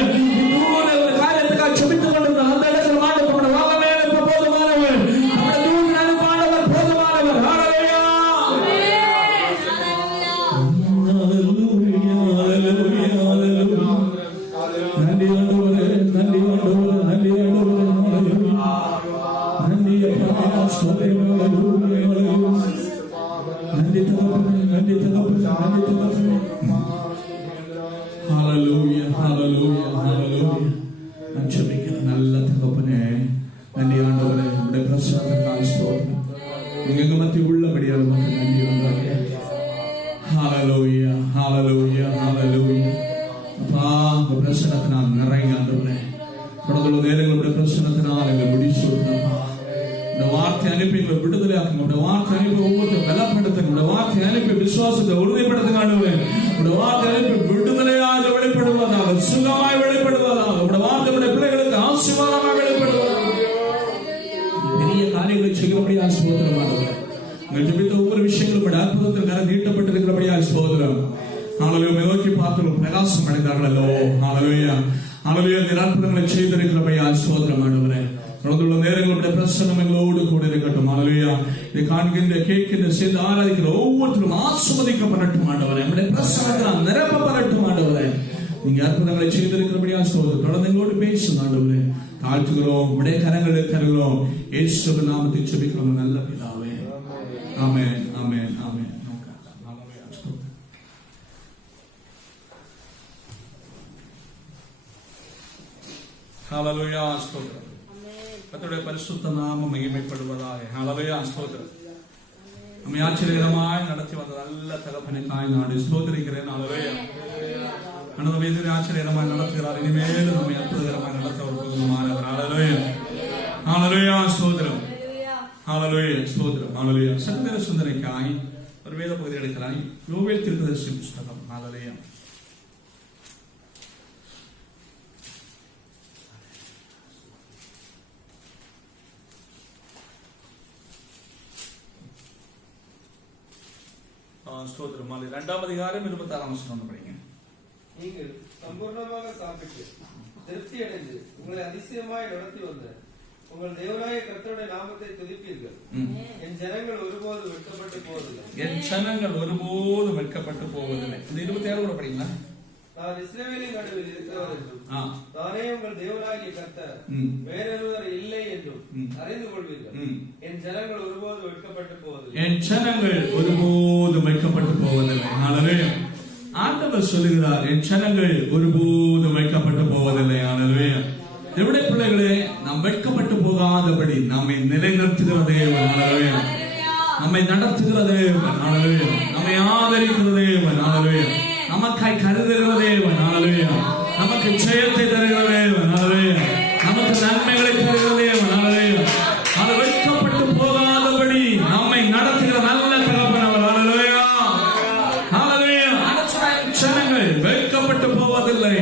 தூர ஒரு காரியத்துக்காக செபித்துக் கொண்டிருந்த அந்த இடத்துல மாண்டவருடைய வல்லமை எனக்கு போதுமானவர், நம்முடைய தூர அனுப்பானவர் போதுமானவர். ஹல்லேலூயா. நன்றி ஆண்டவரே, நன்றி ஆண்டவரே, நன்றி ஆண்டவரே. நன்றி அப்பா, ஸ்தோத்திரம். நன்றி தகப்பனே, நன்றி தகப்பனே, நன்றி தகப்பனே. ஹல்லேலூயா, ஹல்லேலூயா, ஹல்லேலூயா. நான் ஜெபிக்கிற நல்ல தகப்பனே, நன்றி ஆண்டவரே. உம்முடைய பிரசன்னத்துக்காக ஸ்தோத்திரம். நீங்க எங்க மத்தியில் உள்ளபடியாக உமக்கு நன்றி ஆண்டவரே. ஹல்லேலூயா, ஹல்லேலூயா, ஹல்லேலூயா. அப்பா உங்க பிரசன்னத்தினால் நிறைய ஆண்டவரே, தொடர்ந்து நேரங்களுடைய பிரசன்னத்தினால் எங்களை முடிசூட்டப்பா. இந்த வார்த்தை அனுப்பி எங்களை விடுதலையாக்குங்க. உடைய வார்த்தை அனுப்பி ஒவ்வொருத்தரும் பலப்படுத்துங்க. உடைய வார்த்தை அனுப்பி விசுவாசத்தை உறுதிப்படுத்துங்க ஆண்டவரே. உடைய வார்த்தை அனுப்பி விடுதலையாக வெளிப்படுவதாக, சுகமாய் வெளிப்படுவதாக, உடைய வார்த்தை உடைய பிள்ளைகளுக்கு ஆசீர்வாதமாக வெளிப்படுவதாக, பெரிய காரியங்களை செய்யும்படியாக ஸ்தோத்திரம் ஆண்டவரே. எங்கள் ஜெபித்த ஒவ்வொரு விஷயங்களும் அற்புதத்தில் கரை நீட்டப்பட்டிருக்கிறபடியாக ஸ்தோத்திரம். ஹல்லேலூயா. நோக்கி பார்த்தோம் பிரகாசம் அடைந்தார்களோ. ஹல்லேலூயா, ஹல்லேலூயா. அற்புதங்களை செய்திருக்கிறபடியாக ஸ்தோத்திரம் ஆண்டவரே. தொடர்ந்துள்ள நேரங்களுடைய பிரசன்னம் எங்களோடு கூட இருக்கட்டும். ஹல்லேலூயா. இதை காண்கின்ற கேட்கின்ற சேர்ந்து ஆராதிக்கிற ஒவ்வொருத்தரும் ஆசீர்வதிக்கப்படட்டும் ஆண்டவரே. நம்முடைய பிரசன்னத்தால் நிரப்பப்படட்டும் ஆண்டவரே. நீங்க அற்புதங்களை செய்திருக்கிறபடியாக ஸ்தோத்திரம். தொடர்ந்து எங்களோடு பேசும் ஆண்டவரே. தாழ்த்துகிறோம், உடைய கரங்களை தருகிறோம். இயேசுவின் நாமத்தில் ஜெபிக்கிறோம் நல்ல பிதாவே. ஆமென், ஆமென், ஆமென். ஹல்லேலூயா, ஸ்தோத்திரம். கர்த்தருடைய பரிசுத்த நாமம் மகிமைப்படுவதாக. ஹல்லேலூயா, ஸ்தோத்திரம். நம்மை ஆச்சரியமாய் நடத்தி வந்த நல்ல தகப்பனுக்காய் நான் ஸ்தோத்திரிக்கிறேன். ஹல்லேலூயா. நம்மை எதிரே ஆச்சரியமாய் நடத்துகிறார். இனிமேல் நம்மை அற்புதகரமாய் நடத்த ஒரு போதுமானவர். ஹல்லேலூயா, ஹல்லேலூயா, ஸ்தோத்திரம். ஹல்லேலூயா, ஸ்தோத்திரம். ஹல்லேலூயா. சங்கர சுந்தரிக்காய் ஒரு வேத பகுதி எடுக்கிறாய். யோவேல் தீர்க்கதரிசி புஸ்தகம். ஹல்லேலூயா. ஸ்தோத்திரம். 2ஆம் அதிகாரம் 26ஆம் வசனம் படிங்க. நீங்கள் சம்பூர்ணமாக சாப்பிட்டு திருப்தி அடைந்து உங்களை அதிசயமாய் நடத்தி வந்த உங்கள் தேவனாய கர்த்தருடைய நாமத்தை துதிப்பீர்கள். என் ஜனங்கள் ஒருபோது வெட்கப்பட்டு போவதில்லை. என் ஜனங்கள் ஒருபோது வெட்கப்பட்டு போவதில்லை. இந்த 27 கூட படிங்களா? நான் இஸ்ரவேலின் நடுவில் இருக்கிறவர் என்றும் தானே உங்கள் தேவனாகிய கர்த்தர் வேறொருவர் இல்லை என்றும் அறிந்து கொள்வீர்கள். என் ஜனங்கள் ஒருபோது வெட்கப்பட்டு போவதில்லை. என் ஜனங்கள் ஒருபோது வெட்கப்பட்டு போவதில்லை. ஹல்லேலூயா. ஆண்டவர் சொல்லுகிறார், என் ஜனங்கள் ஒருபோது வெட்கப்பட்டு போவதில்லை. ஹல்லேலூயா. தேவனுடைய பிள்ளைகளே, நாம் வெட்கப்பட்டு போகாதபடி நம்மை நிலைநிறுத்துகிற தேவன். ஹல்லேலூயா. நம்மை நடத்துகிற தேவன். ஹல்லேலூயா. நம்மை ஆதரிக்கிற தேவன். ஹல்லேலூயா. நமக்காய் கருதுகிற தேவன். ஹல்லேலூயா. நமக்கு ஜெயத்தை தருகிற தேவன். ஹல்லேலூயா. நமக்கு நன்மைகளை தருகிற தேவன். ஹல்லேலூயா. அது வெட்கப்பட்டு போகாதபடி நம்மை நடத்துகிற நல்ல தகப்பன் அவர். ஹல்லேலூயா, ஹல்லேலூயா. ஜனங்கள் வெட்கப்பட்டு போவதில்லை.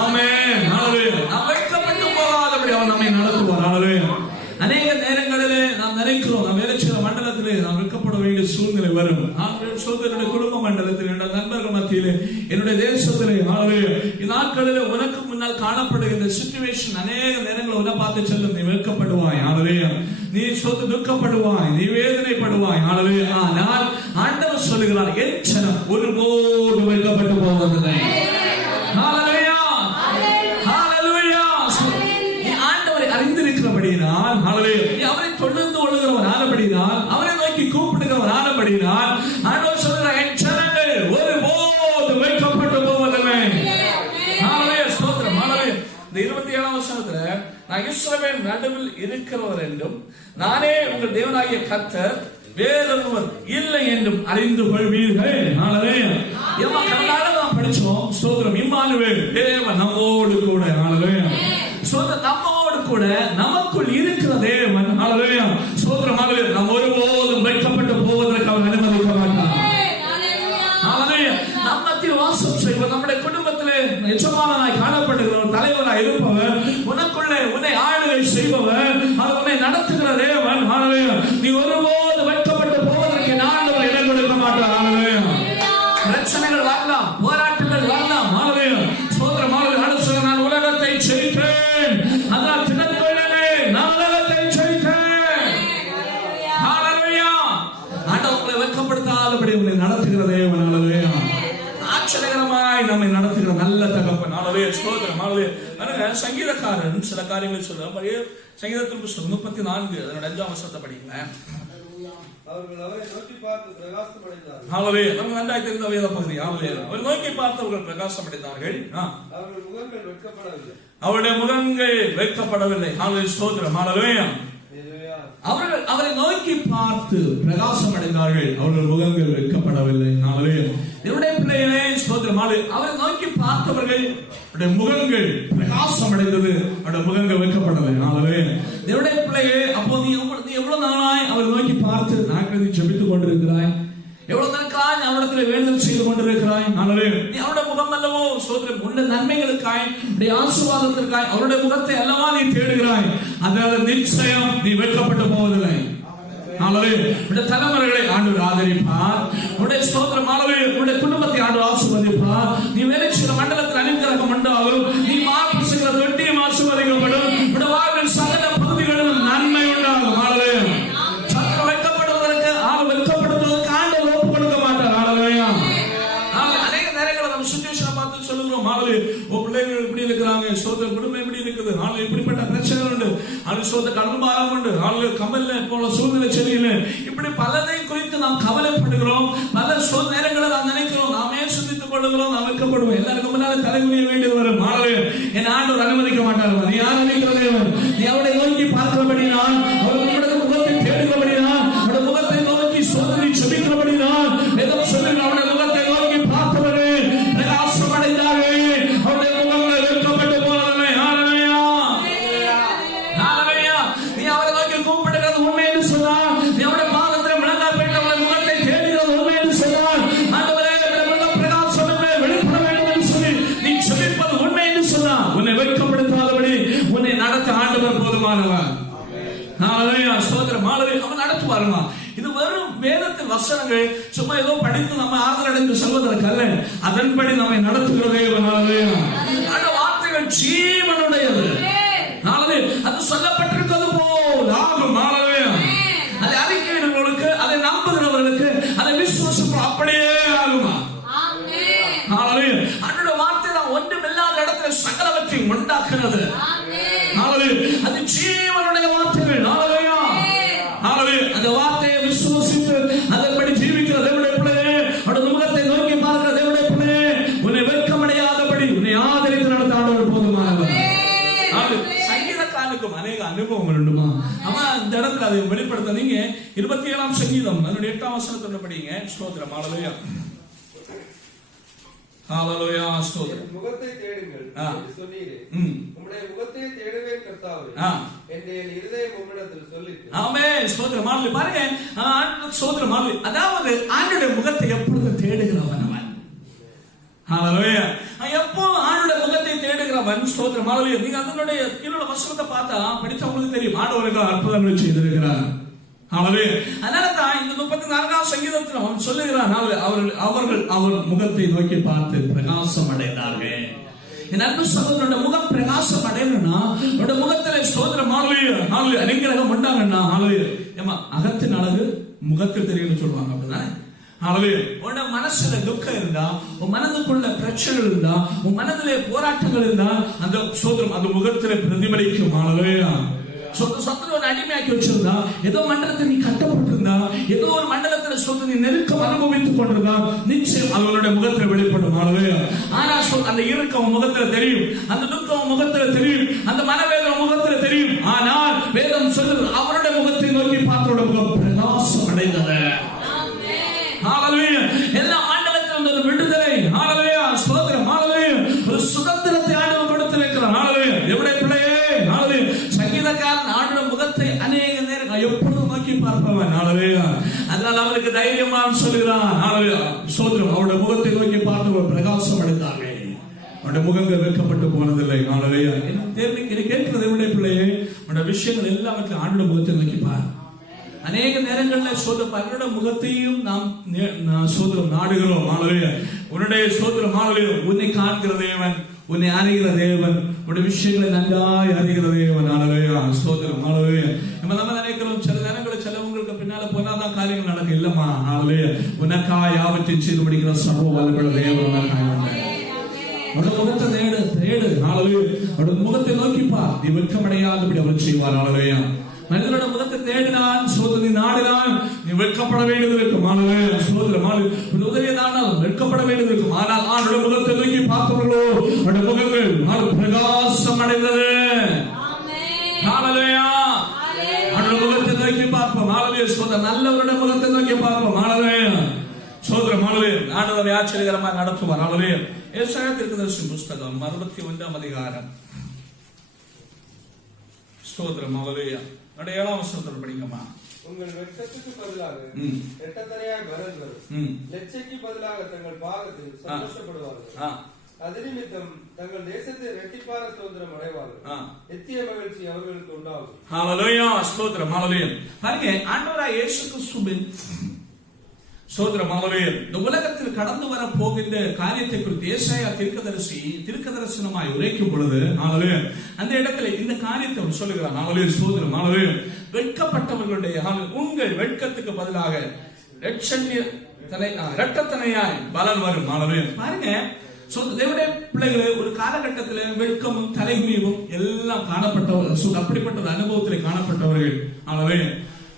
ஆமென், ஹல்லேலூயா. நாம் வெட்கப்பட்டு போகாதபடி அவர் நம்மை நடத்துவார். ஹல்லேலூயா. அநேக நேரங்களிலே நாம் நினைக்கிறோம், நாம் வேலை செய்கிற மண்டலத்திலே நாம் வெட்கப்பட வேண்டிய சூழ்நிலை வரும். என்னுடைய குடும்ப மண்டலத்தில், என்னுடைய நண்பர்கள் மத்தியிலே, என்னுடைய தேசத்திலே, இந்நாட்களிலே உனக்கு முன்னால் காணப்படுகின்ற சிச்சுவேஷன் அநேக நேரங்கள் உன்னை பார்த்து செல்லும். நீ வெட்கப்படுவாய். ஹல்லேலூயா. நீ சொத்து துக்கப்படுவாய், நீ வேதனைப்படுவாய். ஹல்லேலூயா. ஆனால் ஆண்டவர் சொல்லுகிறார், என் ஜனம் ஒருபோது வெட்கப்பட்டு போவதில்லை. ஹல்லேலூயா, ஹல்லேலூயா. ஆண்டவரை அறிந்திருக்கிறபடியினால், ஹல்லேலூயா, அவரை தொடர்ந்து கொள்ளுகிறவர் ஆனபடினால், அவரை நோக்கி கூப்பிடுகிறவர் ஆனபடினால், ஆண்டவர் சொல்கிறார், என் ஜனங்கள் ஒருபோது வெட்கப்பட்டு போவதில்லை. நான் இஸ்ரவேல் நடுவில் இருக்கிறவர் என்றும் நானே உங்கள் தேவனாகிய கர்த்தர் வேறொருவர் இல்லை என்றும் அறிந்து கொள்வீர்கள். நாம் படிச்சோம் ஸ்தோத்திரம், இம்மானுவேல் தேவன் நம்மோடு கூட. நம்மோடு கூட நமக்குள் இருக்கிற தேவன். ஸ்தோத்திரம், நாம் ஒருபோதும் வைக்கப்பட்டு போவதற்கு அவர் அனுமதிக்க மாட்டார். நம்மத்தில் வாசம் செய்வர், நம்முடைய குடும்பத்திலே எஜமானனாய் காணப்படுகிறவர், தலைவராய் இருப்பவர், உனக்குள்ளே உன்னை ஆளுகை செய்பவர், அவர் உன்னை நடத்துகிற தேவன். நீ ஒருபோது வைக்கப்பட்டு போவதற்கு ஆண்டவர் இடம் கொடுக்க மாட்டார். பிரச்சனைகள் வரலாம், போராட்டங்கள் வரலாம். ஸ்தோத்திரம், அடுத்த நான் உலகத்தை ஜெயித்தேன், அதனால் தினத்தொழிலே நான் உலகத்தை ஜெயித்தேன். ஆண்டவர் உங்களை வெட்கப்படுத்தாதபடி உங்களை நடத்துகிற தேவன். ஆச்சரியகரமாய் நம்மை நடத்துகிற நல்ல தகப்பன். ஸ்தோத்திரம். சங்கீதக்காரன் சில காரியங்கள் சொல்ல, சங்கீதத்தின் புத்தகம் 34 அதனுடைய 5ஆம் வசனத்தை படிங்க. அவர்கள் அவரை நோக்கி பார்த்து பிரகாசமடைந்தார்கள். நமக்கு நன்றாய் தெரிந்த வேத பகுதி. அவர் நோக்கி பார்த்தவர்கள் பிரகாசமடைந்தார்கள், அவர்கள் முகங்கள் வெட்கப்படவில்லை. அவருடைய முகங்கள் வெட்கப்படவில்லை. ஸ்தோத்திரம். அவர்கள் அவரை நோக்கி பார்த்து பிரகாசம் அடைந்தார்கள், அவர்கள் முகங்கள் வெட்கப்படவில்லை. என்னுடைய பிள்ளைகளே ஸ்தோத்திரம், அவரை நோக்கி பார்த்தவர்கள் முகங்கள் பிரகாசம் அடைந்தது, அவருடைய முகங்கள் வெட்கப்படவில்லை. என்னுடைய பிள்ளையே, அப்போ நீ எவ்வளவு நாளாய் அவரை நோக்கி பார்த்து நாட்களை ஜெபித்துக் கொண்டிருக்கிறாய், எவ்வளவு நாட்காய் அவரிடத்தில் வேண்டுதல் செய்து கொண்டிருக்கிறாய். நீ அவருடைய முகம் அல்லவோ ஸ்தோத்திரம், உன்னுடைய நன்மைகளுக்காய், உன்னுடைய ஆசீர்வாதத்திற்காய் அவருடைய முகத்தை அல்லவா நீ தேடுகிறாய். அதனால நிச்சயம் நீ வெட்கப்பட்டு போவதில்லை. தலைமுறைகளை ஆண்டவர் ஆதரிப்பார். உன்னுடைய ஸ்தோத்திரம், உன்னுடைய குடும்பத்தை ஆண்டவர் ஆசீர்வதிப்பார். நீ வேலை செய்கிற மண்டலத்தில் அனுக்கிரகம் உண்டாகும். நீ மார்பு செய்கிற வெட்டியும் ஆசீர்வதிக்கப்படும். உன்னுடைய வாழ்வில் சகல பகுதிகளிலும் நன்மை உண்டாகும். சத்துரு வைக்கப்படுவதற்கு வெட்கப்படுத்துவதற்கு ஆண்டவர் ஒப்பு கொடுக்க மாட்டார். அநேக நேரங்களை நம்ம சுச்சுவேஷனை பார்த்து சொல்லுகிறோம், பிள்ளைகள் இப்படி இருக்கிறாங்க, சோதர் குடும்பம் எப்படி இருக்குது, இப்படிப்பட்ட பிரச்சனை உண்டு, கடன் பாரம் உண்டு, கமல்ல போல சூழ்நிலை சரியில்லை, இப்படி பலதை குறித்து நாம் கவலைப்படுகிறோம். பல நேரங்களை நாம் நினைக்கிறோம், நாமே சிந்தித்துக் கொள்ளுகிறோம், நாம் வைக்கப்படுவோம். எல்லாருக்கும் முன்னால தலைமுறையை வேண்டியது வரும். என் ஆண்டவர் அனுமதிக்க மாட்டார். நீ யார் நினைக்கிறதே, நீ அவரை நோக்கி பார்க்கிறபடினால், அவருடைய முகத்தை தேடுகிறபடினால், அவருடைய முகத்தை நோக்கி சோதனை செபிக்கிறபடினால், எதுவும் சொல்லி அவருடைய முகத்தை நோக்கி பார்த்தவரே பிரகாசம் அடைந்தார்கள், அவருடைய முகங்கள் வெட்கப்பட்டு போனதில்லை. நீ அவரை நோக்கி கூப்பிடுகிறது உண்மை என்று சொன்னார், நீ அவருடைய பாதத்தில் முழங்கால் போட்டு அவருடைய முகத்தை தேடுகிறது உண்மை என்று சொன்னார், ஆண்டவரே முகம் பிரகாசம் வெளிப்பட வேண்டும் என்று சொல்லி நீ செபிப்பது உண்மை என்று சொன்னார், உன்னை வெட்கப்படுத்தாதபடி உன்னை நடத்த ஆண்டவர் போதுமானவர். அவன் நடத்துவாருமா. இது வெறும் வேதத்தின் வசனங்கள், சும்மா ஏதோ படித்து நம்ம ஆதரவடைந்து செல்வதற்கு அல்ல, அதன்படி நம்மை நடத்துகிறதே. அந்த வார்த்தைகள் ஜீவனுடையது. அது சொல்லப்பட்டிருக்கிறது போல் ஆகும். அதை அறிக்கையிடுவர்களுக்கு, அதை நம்புகிறவர்களுக்கு, அதை விசுவாசம் அப்படியே ஆகுமா. அதோட வார்த்தை தான் ஒன்றுமில்லாத இடத்துல சகலவற்றையும் உண்டாக்குறது. அது ஜீவனுடைய வார்த்தைகள். அந்த வார்த்தையை விசுவாசித்து அதன்படி ஜீவிக்கிற தேவனுடைய பிள்ளையே, அவருடைய முகத்தை நோக்கி பார்க்கிற தேவனுடைய பிள்ளையே, உன்னை வெட்கமடையாதபடி உன்னை ஆதரித்து நடத்த ஆண்டவர் போதுமானவர். சங்கீதக்காரனுக்கும் அநேக அனுபவங்கள் உண்டுமா. ஆமா, இந்த இடத்துல அதை வெளிப்படுத்த நீங்க 27ஆம் சங்கீதம் அதனுடைய 8ஆம் வசனத்தை படிங்க. ஸ்தோத்திரம். ஹalleluya. ஸ்தோத்திரம். முகத்தை தேடுங்கள் என்று சொன்னீரே, உம்முடைய முகத்தை தேடுவேன் கர்த்தாவே என்று என் இதயம் உம்மிடத்தில் சொல்லிட்டு. ஆமென். ஸ்தோத்திரம். பாருங்க, ஸ்தோத்திரம். அதாவது ஆண்டவருடைய முகத்தை எப்பொழுதும் தேடுகிறவன் அவன். ஹalleluya. எப்போ ஆண்டவருடைய முகத்தை தேடுகிறவன். ஸ்தோத்திரம். நீங்க அதனுடைய கீழே வசனத்தை பார்த்தா படித்தவங்களுக்கு தெரியும், ஆண்டவருக்கு அற்புதங்களை செய்திருக்கிறார். அதனாலதான் இந்த 34ஆம் சங்கீதத்தில் அவன் சொல்லுகிறான், அவர்கள் அவர் முகத்தை நோக்கி பார்த்து பிரகாசம் அடைந்தார்கள். என் அன்பு சகோதரனுடைய முகம் பிரகாசம் அடையணும்னா, உன்னோட முகத்தில் ஸ்தோத்திரம் அனுக்கிரகம் உண்டாங்கன்னா, அகத்தின் அழகு முகத்தில் தெரியும்னு சொல்லுவாங்க. அப்படிதானே? உன் மனசுல துக்கம் இருந்தா, உன் மனதுக்குள்ள பிரச்சனை இருந்தா, உன் மனதிலே போராட்டங்கள் இருந்தா, அந்த சோதரம் அந்த முகத்திலே பிரதிபலிக்கும். சத்துருவன் அடிமையாக்கி வச்சிருந்தா, ஏதோ மண்டலத்தில் நீ கட்டப்பட்டிருந்தா, ஏதோ ஒரு மண்டலத்தில் சொத்து நீ நெருக்கம் அனுபவித்துக் கொண்டிருந்தா, நிச்சயம் அவங்களுடைய முகத்தில் வெளிப்படும். ஆனா அந்த இறுக்கம் முகத்துல தெரியும், அந்த துக்கம் முகத்துல தெரியும், அந்த மனவேதனை முகத்துல தெரியும். ஆனால் வேதம் சொல்லுது, அவருடைய முகத்தை நோக்கி பார்த்தவருடைய முகம் பிரகாசம் அடைந்தது. எல்லா மண்டலத்திலும் ஒரு விடுதலை. ஸ்தோத்திரம். ஒரு சுதந்திரத்தை ஆண்டவர் கொடுத்திருக்கிறார். எவ்வளவு பிள்ளையே, சங்கீதக்காரன் ஆண்டவர் முகத்தை அநேக நேரம் எப்பொழுதும் நோக்கி பார்ப்பவன். அதனால அவனுக்கு தைரியமாக சொல்லுகிறான். ஸ்தோத்திரம். அவருடைய முகத்தை நோக்கி பார்த்தவர் பிரகாசம் அடைந்தார்கள். அவருடைய முகங்கள் வெட்கப்பட்டு போனதில்லை. கேட்கிறது எவ்வளவு பிள்ளையே, அவருடைய விஷயங்கள் எல்லாவற்றையும் ஆண்டவர் முகத்தை நோக்கி பார். அநேக நேரங்களில் அவருடைய முகத்தையும் நாம் சோதரம் நாடுகிறோம். உன்னுடைய சோதரம் உன்னை காண்கிற தேவன், உன்னை அறிகிற தேவன், உன்னுடைய விஷயங்களை நன்றாய் அறிகிற தேவன். சோதரம். நம்ம நினைக்கிறோம், சில நேரங்களில் சிலவங்களுக்கு பின்னால போனாதான் காரியங்கள் நடக்கும். இல்லம்மா, உனக்கா யாவற்றையும் செய்து முடிக்கிற சர்வ வல்லமையுள்ள தேவன். அவருடைய முகத்தை தேடு. அவருடைய முகத்தை நோக்கிப்பா, நீ வெட்கமடையாதபடி அவர் செய்வார். மனிதனோட முகத்தை தேடினான், சோதனை நாடினான், நீ வெட்கப்பட வேண்டியது இருக்கும். உதவியதானால் வெட்கப்பட வேண்டியது இருக்கும். ஆனால் அவருடைய முகத்தை நோக்கி பார்த்தவர்களோ அவருடைய முகங்கள் பிரகாசம் அடைந்தது. அவருடைய முகத்தை நோக்கி பார்ப்போம். நல்லவருடைய முகத்தை நோக்கி பார்ப்போம். சோதரம். ஆண்டவரை ஆச்சரியகரமாக நடத்துவார். ஏசாயா தீர்க்கதரிசி புஸ்தகம் 61ஆம் அதிகாரம். ஸ்தோத்திரம். 7ஆம் வசனத்தில் படிங்கம்மா. உங்கள் வெட்கத்துக்கு பதிலாக எட்டத்தனையாய் வரல் வரும், லட்சைக்கு பதிலாக தங்கள் பாகத்தில் சந்தோஷப்படுவார்கள். அது நிமித்தம் தங்கள் தேசத்தை இரட்டிப்பான சுதந்திரம் அடைவார்கள். நித்திய மகிழ்ச்சி அவர்களுக்கு உண்டாகும். ஹல்லேலூயா. ஸ்தோத்திரம். பாருங்க, ஆண்டவராகிய இயேசு கிறிஸ்துவின் சோதரம். இந்த உலகத்தில் கடந்து வர போகின்ற காரியத்தை குறித்து ஏசாயா தீர்க்கதரிசனமாய் உரைக்கும் பொழுது அந்த இடத்துல இந்த காரியத்தை சொல்லுகிறான். சோதரம். வெட்கப்பட்டவர்களுடைய உங்கள் வெட்கத்துக்கு பதிலாக இரட்டத்தனையாய் பலன் வரும். பாருங்க, தேவனுடைய பிள்ளைகளே, ஒரு காலகட்டத்தில் வெட்கமும் தலைகுனிவும் எல்லாம் காணப்பட்டவர்கள், அப்படிப்பட்ட ஒரு அனுபவத்தில் காணப்பட்டவர்கள்.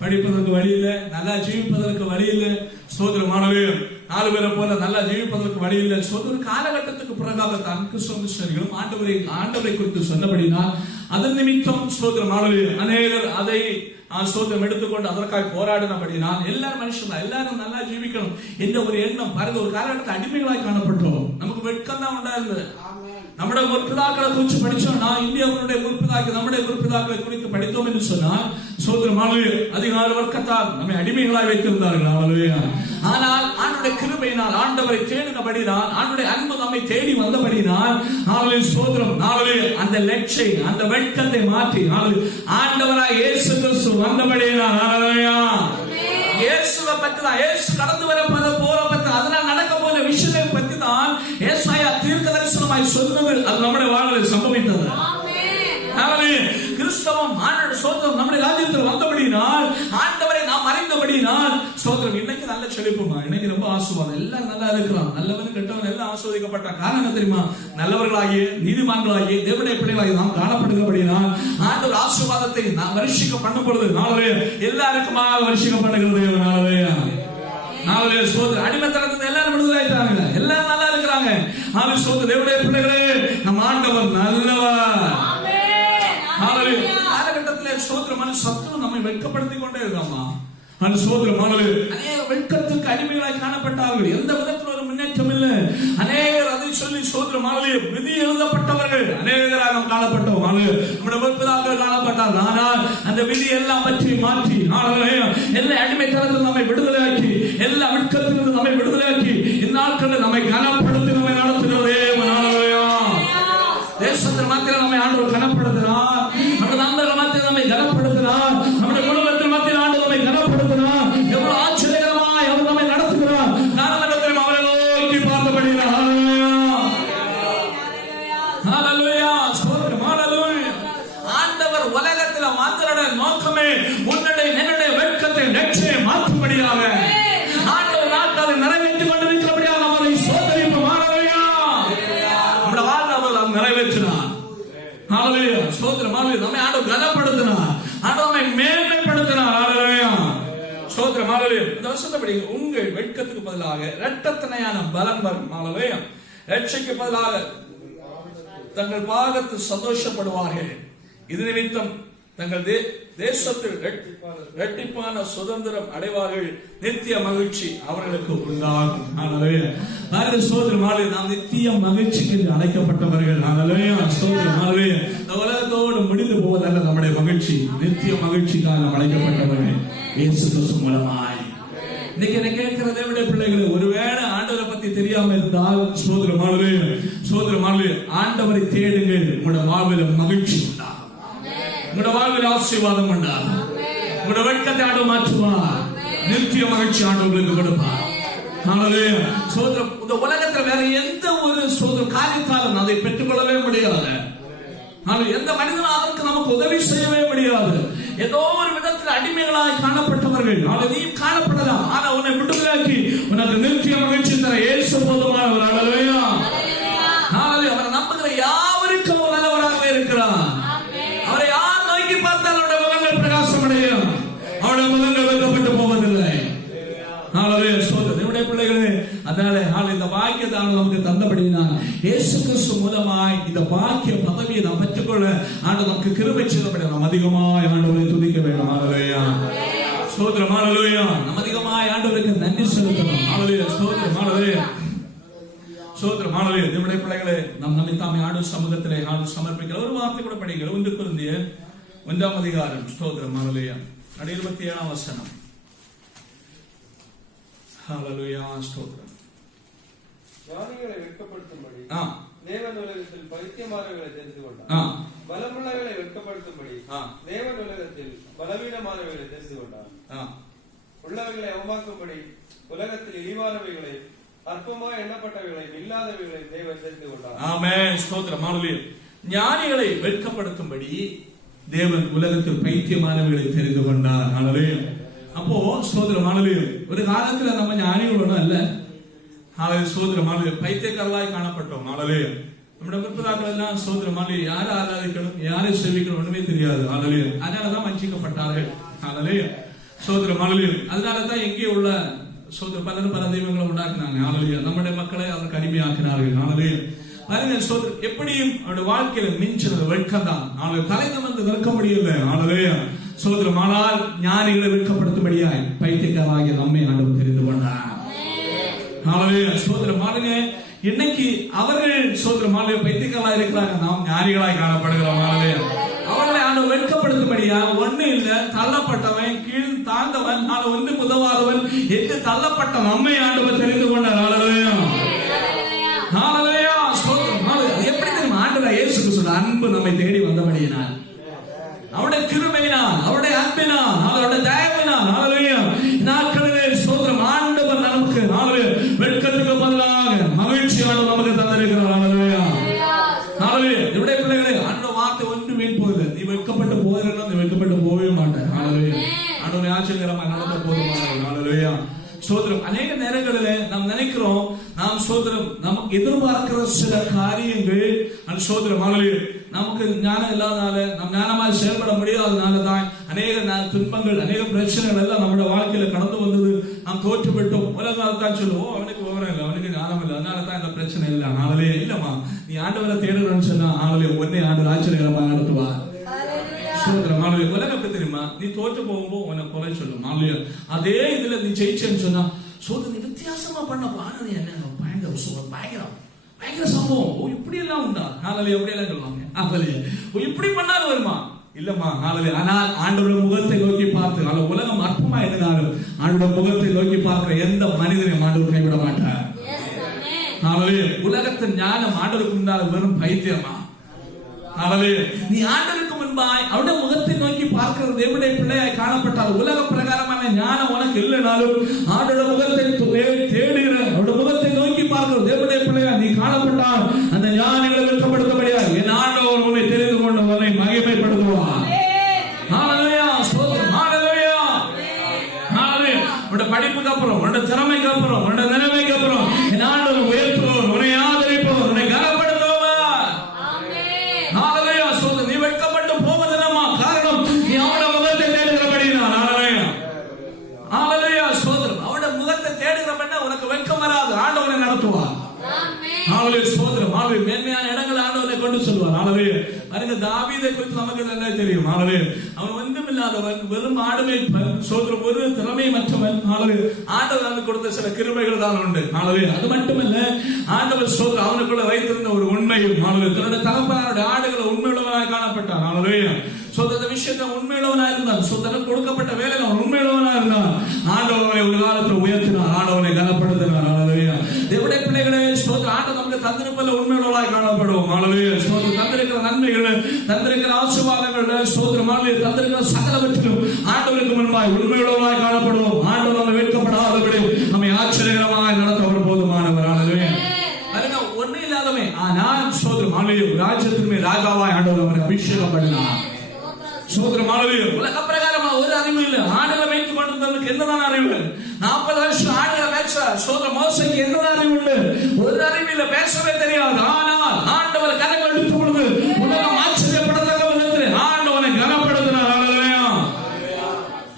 படிப்பதற்கு வழி இல்லை, நல்லா ஜீவிப்பதற்கு வழி இல்லை. ஸ்தோத்திரமானவே, 4 பேரை போல நல்லா ஜீவிப்பதற்கு வழி இல்லை. ஒரு காலகட்டத்துக்கு பிறகாக தான் கிறிஸ்தவர்களும் ஆண்டவரை குறித்து சொன்னபடினால் அதன் நிமித்தம் ஸ்தோத்திரமானவே அநேகர் அதை சோதனம் எடுத்துக்கொண்டு அதற்காக போராடினபடினால் எல்லாரும் மனுஷன் எல்லாரும் நல்லா ஜீவிக்கணும் என்ற ஒரு எண்ணம். பாருங்க, ஒரு காலகட்டத்தில் அடிமைகளாய் காணப்பட்டோம். நமக்கு வெட்கம் தான் உண்டாயிருந்தது. நம்முடைய முற்பிதாக்களை குறித்து படிச்சோம். இந்தியாவுடைய முற்பிதாக்கள், நம்முடைய முற்பிதாக்களை குறித்து படித்தோம் என்று சொன்னால் சோதரமானவே அதிகார வர்க்கத்தால் நம்மை அடிமைகளாய் வைத்திருந்தார்கள். ஆனால் ஆண்டுடைய கிருபையினால், ஆண்டவரை தேடினபடினால், ஆண்டுடைய அன்பு நம்மை தேடி வந்தபடினால் சோதரம் அந்த லட்சை, அந்த வெட்கத்தை மாற்றி ஆண்டவராய் இயேசு கிறிஸ்து வந்தபடினால் இயேசுவை பற்றி தான், இயேசு கடந்து வர போற பற்றி, அதனால் நடக்க போற விஷயத்தை பற்றி தான் ஏசாயா தீர்க்கதரிசனமாய் சொன்னது. அது நம்முடைய வாழ்வில் சம்பவித்தது. கிறிஸ்தவம் சோதரம் நம்முடைய ராஜ்யத்தில் வந்தபடினால், ஆண்டவரை நாம் அறிந்தபடினால் சோதரம் இன்னைக்கு நல்ல செழிப்புமா, இன்னைக்கு ரொம்ப ஆசுவாதம், எல்லாம் நல்லா இருக்கிறான். நல்லவன் கெட்டவன் எல்லாம் ஆஸ்வதிக்கப்பட்டான். காரணம் தெரியுமா? நல்லவர்களாகிய நீதிமான்களாகிய தேவனுடைய பிள்ளைகளாகிய நாம் காணப்படுகிறபடினால் ஆண்டவர் ஆசீர்வாதத்தை நாம் வருஷிக்க பண்ணும் பொழுது எல்லாருக்குமாக வருஷிக்க பண்ணுகிறது. அடிமைத்தனத்தை எல்லாரும் விடுதலை ஆயிட்டாங்க, எல்லாரும் நல்லா இருக்கிறாங்க. தேவனுடைய பிள்ளைகளே, நம் ஆண்டவர் நல்லவர். காலகட்டத்தில் சோதரமான சத்துரு நம்மை வெட்கப்படுத்திக் கொண்டே இருக்காமா. வெட்கத்துக்கு அடிமைகளாய் காணப்பட்டார்கள். எந்த விதத்தில் ஒரு முன்னேற்றம் இல்லை. அநேகர் அதை சொல்லி சோதரமானே விதி எழுதப்பட்டவர்கள் அநேகராக காணப்பட்டோம். நம்முடைய முற்பிதாக்கள் காணப்பட்டார்கள். ஆனால் அந்த விதி எல்லாம் பற்றி மாற்றி எல்லா அடிமைத்தனத்தில் நம்மை விடுதலையாக்கி, எல்லா வெட்கத்திலிருந்து நம்மை விடுதலையாக்கி, இந்நாட்களில் நம்மை கனப்படுத்தி நம்மை நடத்துகிறதே. தேசத்தில் மாத்திரம் நம்மை ஆண்டவர் கனப்படுத்தினார். நம்முடைய நண்பர்கள் மாத்திரம் நம்மை கனப்படுத்தினார். நம்முடைய குடும்பத்தில் மாத்திரம் ஆண்டு நம்மை கனப்படுத்தினார். எவ்வளவு ஆச்சரியகரமாய் அவர் நம்மை நடத்துகிறார். காரணத்திலும் அவரை நோக்கி பார்த்தபடினார். ஆண்டவர் உலகத்தில் மாத்திர நோக்கமே உன்னுடைய என்னுடைய வெட்கத்தை நெற்றியை மாற்றும்படியாக ஆண்டவர் நாட்களை நிறைவேற்றிக் கொண்டிருக்கிறபடியாக அவரை சோதரிப்பு மாறவையா நம்முடைய வாழ்வை அவர் நிறைவேற்றினார். நம்மை ஆண்டவர் கனப்படுத்தினார். ஆண்டவரை மேன்மைப்படுத்தினார். ஹalleluya. ஸ்தோத்திரம். ஹalleluya. இந்த வசனப்படி உங்கள் வெட்கத்துக்கு பதிலாக இரட்டத்தனையான பலன் வரும். ஹalleluya. ரட்சைக்கு பதிலாக தங்கள் பாகத்து சந்தோஷப்படுவார்கள். இது நிமித்தம் தங்கள் தேசத்தில் இரட்டிப்பான சுதந்திரம் அடைவார்கள். நித்திய மகிழ்ச்சி அவர்களுக்கு உண்டாகும். ஹalleluya. ஸ்தோத்திரம். ஹalleluya. நாம் நித்திய மகிழ்ச்சிக்கு அழைக்கப்பட்டவர்கள். ஹalleluya. ஸ்தோத்திரம். ஹalleluya. இந்த உலகத்தோடு முடிந்து போவதல்ல நம்முடைய மகிழ்ச்சி, நித்திய மகிழ்ச்சிக்காக நாம் அழைக்கப்பட்டவர்கள் இயேசு கிறிஸ்து மூலமாய். இன்னைக்கு என்ன கேட்கிற தேவனுடைய பிள்ளைகளே, ஒருவேளை ஆண்டவரை பத்தி தெரியாம இருந்தால் ஸ்தோத்திரம். ஹalleluya. ஸ்தோத்திரம். ஹalleluya. ஆண்டவரை தேடுங்கள். உங்களுடைய வாழ்வில் மகிழ்ச்சி உண்டாகும். உங்களுடைய வாழ்வில் ஆசீர்வாதம் உண்டாகும். உங்களுடைய வெட்கத்தை ஆண்டவர் மாற்றுவார். நித்திய மகிழ்ச்சி ஆண்டவர்களுக்கு கொடுப்பார். ஹalleluya. ஸ்தோத்திரம். இந்த உலகத்தில் வேற எந்த ஒரு ஸ்தோத்திர காரியத்தாலும் அதை பெற்றுக்கொள்ளவே முடியாது. எந்த மனிதனும் அதற்கு நமக்கு உதவி செய்யவே முடியாது. ஏதோ ஒரு விதத்தில் அடிமைகளாய் காணப்பட்டவர்கள் நீ காணப்படலாம். ஆனா உன்னை விடுதலையாக்கி உனக்கு நித்திய மகிழ்ச்சி தர இயேசு போதுமானவர். ஹalleluya. ஹalleluya. அவரை நம்புகிற யாவருக்கும் நல்லவராக இருக்கிறார். அவரை யார் நோக்கி பார்த்தால் அவருடைய முகங்கள் பிரகாசம் அடையும். அவருடைய முகங்கள் வெட்கப்பட்டு போவதில்லை. ஹalleluya. ஸ்தோத்திரம். நம்முடைய பிள்ளைகளே, அதனால இந்த பாக்கியத்தை நமக்கு தந்தபடினால் இயேசு கிறிஸ்து மூலமாய் இந்த பாக்கிய பதவியை நாம் பெற்றுக்கொள்ள ஆண்டவர் நமக்கு கிருபை செய்தபடி நாம் அதிகமாய் ஆண்டவரை துதிக்க வேண்டும். ஹalleluya. ஸ்தோத்திரம். ஹalleluya. நாம் அதிகமாய் ஆண்டவருக்கு நன்றி செலுத்தணும். ஹalleluya. ஸ்தோத்திரம். ஹalleluya. ஸ்தோத்திரம். ஹalleluya. நம்முடைய பிள்ளைகளே, நாம் நம்மை தாமே ஆண்டவர் சமூகத்திலே சமர்ப்பிக்கிற ஒரு வார்த்தை கூட படிக்கிற 1 கொரிந்தியர் 1ஆம் அதிகாரம். ஸ்தோத்திரம். ஹalleluya. 27ஆம் வசனம். ஹalleluya. ஸ்தோத்திரம். ஞானிகளை வெட்கப்படுத்தும்படி தேவன் உலகத்தில் பைத்தியமானவர்களை தெரிந்து கொண்டார். பலமுள்ளவர்களை வெட்கப்படுத்தும்படி தேவன் உலகத்தில் பலவீனமானவர்களை தெரிந்து கொண்டார். உள்ளவர்களை அவமாக்கும்படி உலகத்தில் இழிவானவைகளை அற்பமாய் எண்ணப்பட்டவைகளை இல்லாதவைகளை தேவன் தெரிந்து கொண்டார். ஆமென். ஸ்தோத்திரம். ஹalleluya. ஞானிகளை வெட்கப்படுத்தும்படி தேவன் உலகத்தில் பைத்தியமானவர்களை தெரிந்து கொண்டார். ஹalleluya. அப்போ ஸ்தோத்திரம். ஹalleluya. ஒரு காலத்துல நம்ம ஞானிகளோட அல்ல. ஹalleluya. ஸ்தோத்திரம். ஹalleluya. பைத்தியக்காரர்களாய் காணப்பட்டோம். ஹalleluya. நம்முடைய முற்பிதாக்கள் எல்லாம் ஸ்தோத்திரம். ஹalleluya. யாரை ஆராதிக்கணும், யாரை சேவிக்கணும் ஒண்ணுமே தெரியாது. ஹalleluya. அதனாலதான் வஞ்சிக்கப்பட்டார்கள். ஹalleluya. ஸ்தோத்திரம். ஹalleluya. அதனாலதான் எங்கே உள்ள ஸ்தோத்திரம் பலரும் பல தெய்வங்களை உண்டாக்குனாங்க. ஹalleluya. நம்முடைய மக்களை அதற்கு அடிமையாக்கினார்கள். ஹalleluya. பாருங்க ஸ்தோத்திரம். எப்படியும் அவருடைய வாழ்க்கையில மிஞ்சினது வெட்கம் தான். அவனுடைய தலைமை வந்து நிற்க முடியல. ஹalleluya. ஸ்தோத்திரம். ஆனால் ஞானிகளை வெட்கப்படுத்தும்படியாய் பைத்தியக்காரராகிய நம்மை ஆண்டவர் தெரிந்து கொண்டார். ஹalleluya. ஸ்தோத்திரம். பாருங்க, இன்னைக்கு அவர்கள் ஸ்தோத்திரம் பைத்தியக்காரராய் இருக்கிறாங்க, நாம் ஞானிகளாய் காணப்படுகிறோம். ஹalleluya. அவர்களை ஆண்டவர் வெட்கப்படுத்தும்படியா ஒண்ணு இல்ல, தள்ளப்பட்டவன், கீழ் தாழ்ந்தவன், ஒன்று உதவாதவன் என்று தள்ளப்பட்ட நம்மை ஆண்டவர் தெரிந்து கொண்டார். ஹalleluya. ஹalleluya. ஸ்தோத்திரம். எப்படி தெரியுமா? ஆண்டவர் இயேசு கிறிஸ்து அன்பு நம்மை தேடி வந்தபடியினால், அவருடைய கிருபையினால், அவருடைய அன்பினால், அவருடைய தயவினால், ஹalleluya, நாட்களிலே ஸ்தோத்திரம் ஆண்டவர் நமக்கு ஹalleluya வெட்கத்துக்கு பதிலாக மகிழ்ச்சியான நமக்கு தந்திருக்கிறார். ஹalleluya. ஹalleluya. நம்முடைய பிள்ளைகளே, ஆண்டவர் வார்த்தை ஒன்று வீண் போகுது. நீ வெட்கப்பட்டு போகிறேன்னா நீ வெட்கப்பட்டு போகவே மாட்டேன். ஹalleluya. ஆண்டவர் ஆச்சரியகரமாக நடந்த போதுமானவர். ஹalleluya. ஸ்தோத்திரம். அநேக நேரங்களிலே நாம் நினைக்கிறோம், நாம் ஸ்தோத்திரம் நமக்கு எதிர்பார்க்கிற சில காரியங்கள் அந்த ஸ்தோத்திரம் ஹalleluya நமக்கு ஞானம் இல்லாதனால, நம் ஞானமாய் செயல்பட முடியாதனால தான் அநேக துன்பங்கள், அநேக பிரச்சனைகள் எல்லாம் நம்முடைய வாழ்க்கையில கடந்து வந்தது. நாம் தோற்றுவிட்டோம். உலகம் தான் சொல்லுவோம், அவனுக்கு விவரம் இல்லை, அவனுக்கு ஞானம் இல்லை, அதனால தான் இந்த பிரச்சனை இல்லை. ஹalleluya. இல்லம்மா, நீ ஆண்டவரை தேடுறன்னு சொன்னா ஹalleluya உன்னை ஆண்டவர் ஆச்சரியகரமாக நடத்துவார். ஸ்தோத்திரம். ஹalleluya. உலகம் எப்படி தெரியுமா? நீ தோற்று போகும்போது உன்னை குறை சொல்லும். ஹalleluya. அதே இதுல நீ ஜெயிச்சேன்னு சொன்னா சோதனை நீ வித்தியாசமா பண்ண பாருங்க, என்ன பயங்கர சம்பவம், ஓ இப்படி எல்லாம் உண்டா? ஹalleluya. எப்படி எல்லாம் சொல்லுவாங்க. ஹalleluya. ஓ இப்படி பண்ணாலும் வருமா? இல்லம்மா. ஹalleluya. ஆனால் ஆண்டவருடைய முகத்தை நோக்கி பார்த்து, அந்த உலகம் அற்பமா இருந்தாலும் ஆண்டவருடைய முகத்தை நோக்கி பார்க்கிற எந்த மனிதனையும் ஆண்டவர் கைவிட மாட்டார். ஹalleluya. உலகத்தின் ஞானம் ஆண்டவருக்கு முன்னால் வெறும் பைத்தியமா? ஹalleluya. நீ ஆண்டவருக்கு முன்பாய் அவருடைய முகத்தை நோக்கி பார்க்கிற தேவனுடைய பிள்ளையாய் காணப்பட்டால், உலக பிரகாரமான ஞானம் உனக்கு இல்லைனாலும் ஆண்டவருடைய முகத்தை தேடுகிற, அவருடைய முகத்தை நோக்கி பார்க்கிற தேவனுடைய பிள்ளையாய் நீ காணப்பட்டால் அந்த ஞானிகளை வெட்கப்படுத்தபடியா என் ஆண்டவர் உன்னை தெரிந்து கொண்டு உன்னை மகிமைப்படுத்துவார். ஹalleluya. ஸ்தோத்திரம். ஹalleluya. ஹalleluya. உன்னுடைய படிப்புக்கு அப்புறம், உன்னுடைய திறமைக்கு அப்புறம், உன்னுடைய நிலைமைக்கு அப்புறம் என் ஆண்டவர் உயர்த்துவார், உன்னை ஆதரிப்பவர், உன்னை கனப்படுத்துவார். ஹalleluya. ஸ்தோத்திரம். நீ வெட்கப்பட்டு போவதில்லமா? காரணம் நீ அவருடைய ஹalleluya ஸ்தோத்திரம். ஹalleluya மேன்மையான இடங்கள் ஆண்டவரை கொண்டு செல்வார். ஹalleluya பாருங்க, தாவீதை குறித்து நமக்கு நல்லா தெரியும். ஹalleluya அவன் ஒன்றுமில்லாதவன், வெறும் ஆடு மேய்ப்பன், ஸ்தோத்திரம், ஒரு திறமை மற்றவன். ஹalleluya ஆண்டவர் அவனுக்கு கொடுத்த சில கிருபைகள் தான் உண்டு. ஹalleluya அது மட்டுமல்ல, ஆண்டவர் ஸ்தோத்திரம் அவனுக்குள்ள வைத்திருந்த ஒரு உண்மையும், ஹalleluya தன்னுடைய தகப்பனாருடைய ஆடுகளை உண்மையுள்ளவனாய் காணப்பட்டான். ஹalleluya அந்த விஷயத்தை உண்மையுள்ளவனா இருந்தான். தனக்கு கொடுக்கப்பட்ட வேலையில் அவன் உண்மையுள்ளவனா இருந்தான். ஆண்டவரை ஒரு காலத்தில் உயர்த்தினார், ஆண்டவரை கனப்படுத்தினார். ஹalleluya தேவனுடைய பிள்ளைகளே ஸ்தோத்திரம், ஆண்டவர் நமக்கு தந்திருப்பதில் உண்மையுள்ளவனாய் காணப்படுவோம். ஹalleluya ஸ்தோத்திரம், தந்திருக்கிற நன்மைகள், தந்திருக்கிற ஆசீர்வாதங்கள், ஸ்தோத்திரம், ஹalleluya தந்திருக்கிற சகலவற்றிலும் ஆண்டவருக்கு முன்பாய் உண்மையுள்ளவனாய் காணப்படுவோம். ஆண்டவர் நம்மை வெட்கப்படாதபடி நம்மை ஆச்சரியகரமாய் நடத்தவர் போதுமானவர். ஹalleluya ஒண்ணு இல்லாதவன், ஆனால் ஸ்தோத்திரம், ஹalleluya ராஜ்யத்தின் ராஜாவாய் ஆண்டவர் அவரை அபிஷேகம் பண்ணினார். சோதரம் ஹalleluya உலக பிரகாரமா ஒரு அறிவு இல்ல. ஆடுகளை மேய்த்து கொண்டிருந்தவனுக்கு என்னதான் அறிவு? 40 வருஷம் ஆடுகளை மேய்ச்ச சோதரம் மோசேக்கு என்னதான் அறிவு உண்டு? ஒரு அறிவு இல்ல, பேசவே தெரியாது. ஆனால் ஆண்டவர் கரங்கள் எடுத்த பொழுது உலகம் ஆச்சரியப்படத்தக்க விதத்தில் ஆண்டவனை கனப்படுத்தினார். ஹalleluya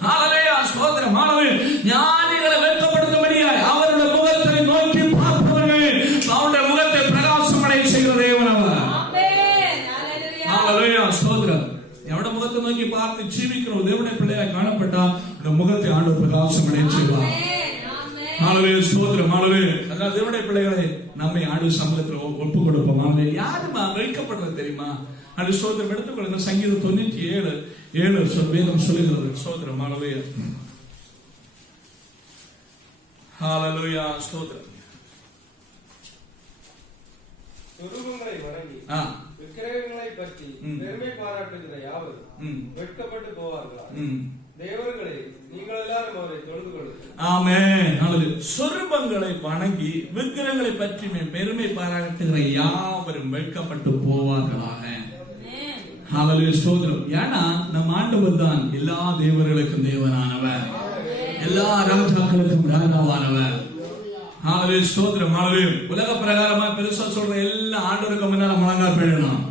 ஹalleluya சோதரம் ஹalleluya ஞானிகளை வெட்கப்படுத்தும்படியாய் அவருடைய முகத்தை நோக்கி பார்ப்பவர்கள் அவருடைய முகத்தை பிரகாசமடைய செய்கிற தேவன் அவர். ஆமென் ஹalleluya சோதரம் எவனுடைய முகத்தை நோக்கி பார்த்து ஜீவிக்கிறோம் தேவனுடைய பிள்ளையாய் காணப்பட்டா அந்த முகத்தை ஆண்டவர் பிரகாசம் அடைய செய்வார். ஹalleluya ஸ்தோத்திரம் ஹalleluya. அதனால தேவனுடைய பிள்ளைகளை நம்மை ஆண்டு சமூகத்தில் ஒப்பு கொடுப்போம். ஹalleluya யாருமா வெட்கப்படுறது தெரியுமா? அது ஸ்தோத்திரம் எடுத்துக்கொள்ளுங்க. சங்கீதம் 97:7 வேதம் சொல்லுகிறது. ஸ்தோத்திரம் ஹalleluya ஹalleluya ஸ்தோத்திரம். சொரூபங்களை வணங்கி விக்கிரகங்களை பற்றி பெருமை பாராட்டுகிற யாவரும் வெட்கப்பட்டு போவார்களா? தேவர்களே நீங்கள் எல்லாரும் அவரை தொழுது கொள்ளுங்கள். ஆமென் ஹalleluya. சொரூபங்களை வணங்கி விக்கிரகங்களை பற்றி பெருமை பாராட்டுகிற யாவரும் வெட்கப்பட்டு போவார்களாக. ஹalleluya ஸ்தோத்திரம். ஏன்னா நம் ஆண்டவர் தான் எல்லா தேவர்களுக்கும் தேவனானவர், எல்லா ராஜாக்களுக்கும் ராஜாவானவர். ஹalleluya ஸ்தோத்திரம் ஹalleluya. உலக பிரகாரமா பெருசா சொல்ற எல்லா ஆண்டவருக்கு முன்னால முழங்கால் பிழணும்.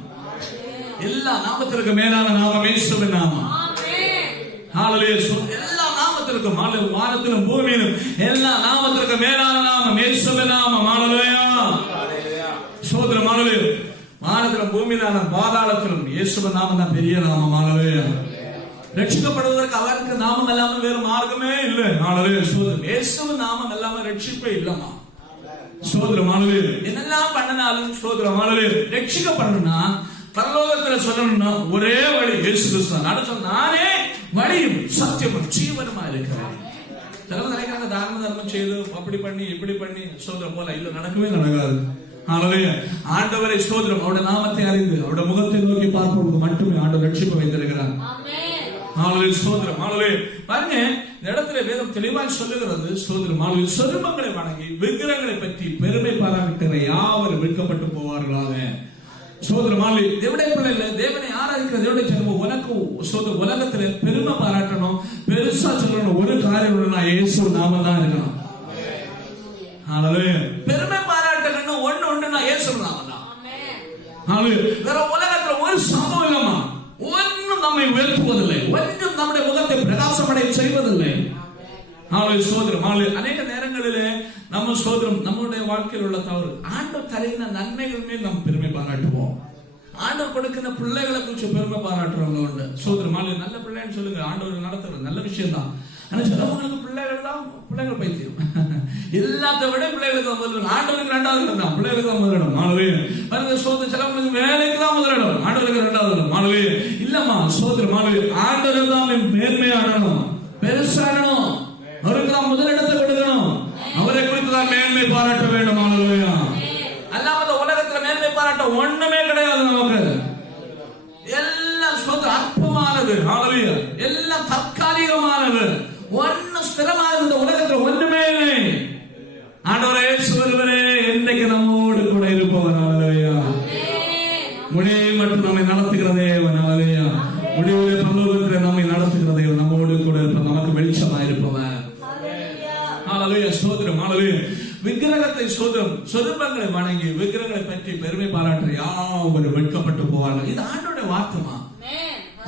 எல்லா நாமத்திற்கு மேலான நாமம் இயேசுவின் நாமம். ஆமென் ஹalleluya. எல்லா நாமத்திற்கும் வானத்திலும் பூமியிலும் எல்லா நாமத்திற்கு மேலான நாமம் இயேசுவின் நாமம். ஹalleluya ஸ்தோத்திரம் ஹalleluya. வானத்திலும் பூமியிலும் பாதாளத்திலும் இயேசுவின் நாமம் தான் பெரிய நாமம். ஹalleluya ரட்சிக்கப்படுவதற்கு அவருக்கு நாமம் இல்லாமல் வேறு மார்க்கமே இல்லை. ஹalleluya ஸ்தோத்திரம். இயேசுவின் நாமம் இல்லாம ரட்சிப்பே இல்லமா. ஸ்தோத்திரம் ஹalleluya. என்னெல்லாம் பண்ணனாலும் ஸ்தோத்திரம் ஹalleluya. ரட்சிக்கப்படணும்னா பரலோகத்துல சொல்லணும்னா ஒரே வழி இயேசு கிறிஸ்து. நானே வழியும் சத்தியமும் ஜீவனுமா இருக்கிறேன். சிலர் நினைக்கிறாங்க தான தர்மம் செய்து அப்படி பண்ணி இப்படி பண்ணி ஸ்தோத்திரம் போல இல்ல, நடக்கவே நடக்காது. ஹalleluya ஆண்டவரை ஸ்தோத்திரம் அவருடைய நாமத்தை அறிந்து அவருடைய முகத்தை நோக்கி பார்ப்பது மட்டுமே ஆண்டவர் ரட்சிப்பு வைத்திருக்கிறார். ஹalleluya ஸ்தோத்திரம் ஹalleluya. பாருங்க இந்த இடத்துல வேதம் தெளிவாய் சொல்லுகிறது. ஸ்தோத்திரம் ஹalleluya. சொரூபங்களை வணங்கி விக்கிரகங்களை பற்றி பெருமை பாராட்டுகிற யாவரும் வெட்கப்பட்டு போவார்களாக. ஸ்தோத்திரம் ஹalleluya. தேவனுடைய பிள்ளைகளே, தேவனை ஆராதிக்கிற தேவனுடைய ஜனமே, உனக்கு ஸ்தோத்திரம் உலகத்துல பெருமை பாராட்டணும், பெருசா சொல்லணும் ஒரு காரியம் உள்ள இயேசு நாம தான் இருக்கணும். ஹalleluya. பெருமை பாராட்டணும்னா ஒண்ணு இயேசு நாம தான். ஹalleluya. வேற உலகத்துல ஒரு சம்பவம் இல்லமா, ஒன்றும் நம்மை உயர்த்துவதில்லை, ஒன்றும் நம்முடைய முகத்தை பிரகாசமடைய செய்வதில்லை. ஹalleluya ஸ்தோத்திரம் ஹalleluya. அநேக நேரங்களிலே நம்ம ஸ்தோத்திரம் நம்முடைய வாழ்க்கையில் உள்ள தவறு, ஆண்டவர் தருகிற நன்மைகள் மேல் நாம் பெருமை பாராட்டுவோம். ஆண்டவர் கொடுக்கிற பிள்ளைகளை குறித்து பெருமை பாராட்டுறவங்க உண்டு. ஸ்தோத்திரம் ஹalleluya. நல்ல பிள்ளைன்னு சொல்லுங்க, ஆண்டவர் நடத்துறது நல்ல விஷயம் தான். ஆனா சிலவங்களுக்கு பிள்ளைகள் தான் பிள்ளைகள் பைத்தியம். எல்லாத்த விட பிள்ளைகளுக்கு தான் முதலிடம், ஆண்டவருக்கு 2வது தான், பிள்ளைகளுக்கு தான் முதலிடம். ஹalleluya பாருங்க ஸ்தோத்திரம். சிலவங்களுக்கு வேலைக்கு தான் முதலிடம், ஆண்டவருக்கு 2வது இடம். ஹalleluya இல்லம்மா ஸ்தோத்திரம் ஹalleluya. ஆண்டவர் தான் மேன்மையானணும், பெருசானணும், அவருக்கு தான் முதலிடத்தை கொடுக்கணும், அவரை குறித்து தான் மேன்மை பாராட்ட வேண்டும். ஹalleluya அல்லாம உலகத்துல மேன்மை பாராட்ட ஒண்ணுமே கிடையாது. நமக்கு எல்லாம் ஸ்தோத்திரம் அற்பமானது. ஹalleluya எல்லாம் தற்காலிகமானது, ஒன்னும் ஸ்திரமானது இந்த உலகத்துல ஒண்ணுமே இல்லை. ஆண்டவரே ஒருவரே என்னைக்கு நம்மோடு கூட இருப்பவர். ஹalleluya முடிவை மட்டும் நம்மை நடத்துகிற தேவன். ஹalleluya முடிவிலே பரலோகத்திலே நம்மை நடத்துகிற தேவன், நம்மோடு கூட இருப்பவர், நமக்கு வெளிச்சமா இருப்பவர். ஹalleluya ஸ்தோத்திரம் ஹalleluya. விக்கிரகத்தை ஸ்தோத்திரம் சொரூபங்களை வணங்கி விக்கிரகங்களை பற்றி பெருமை பாராட்டுற யாவரும் வெட்கப்பட்டு போவார்கள். இது ஆண்டவருடைய வார்த்தைமா.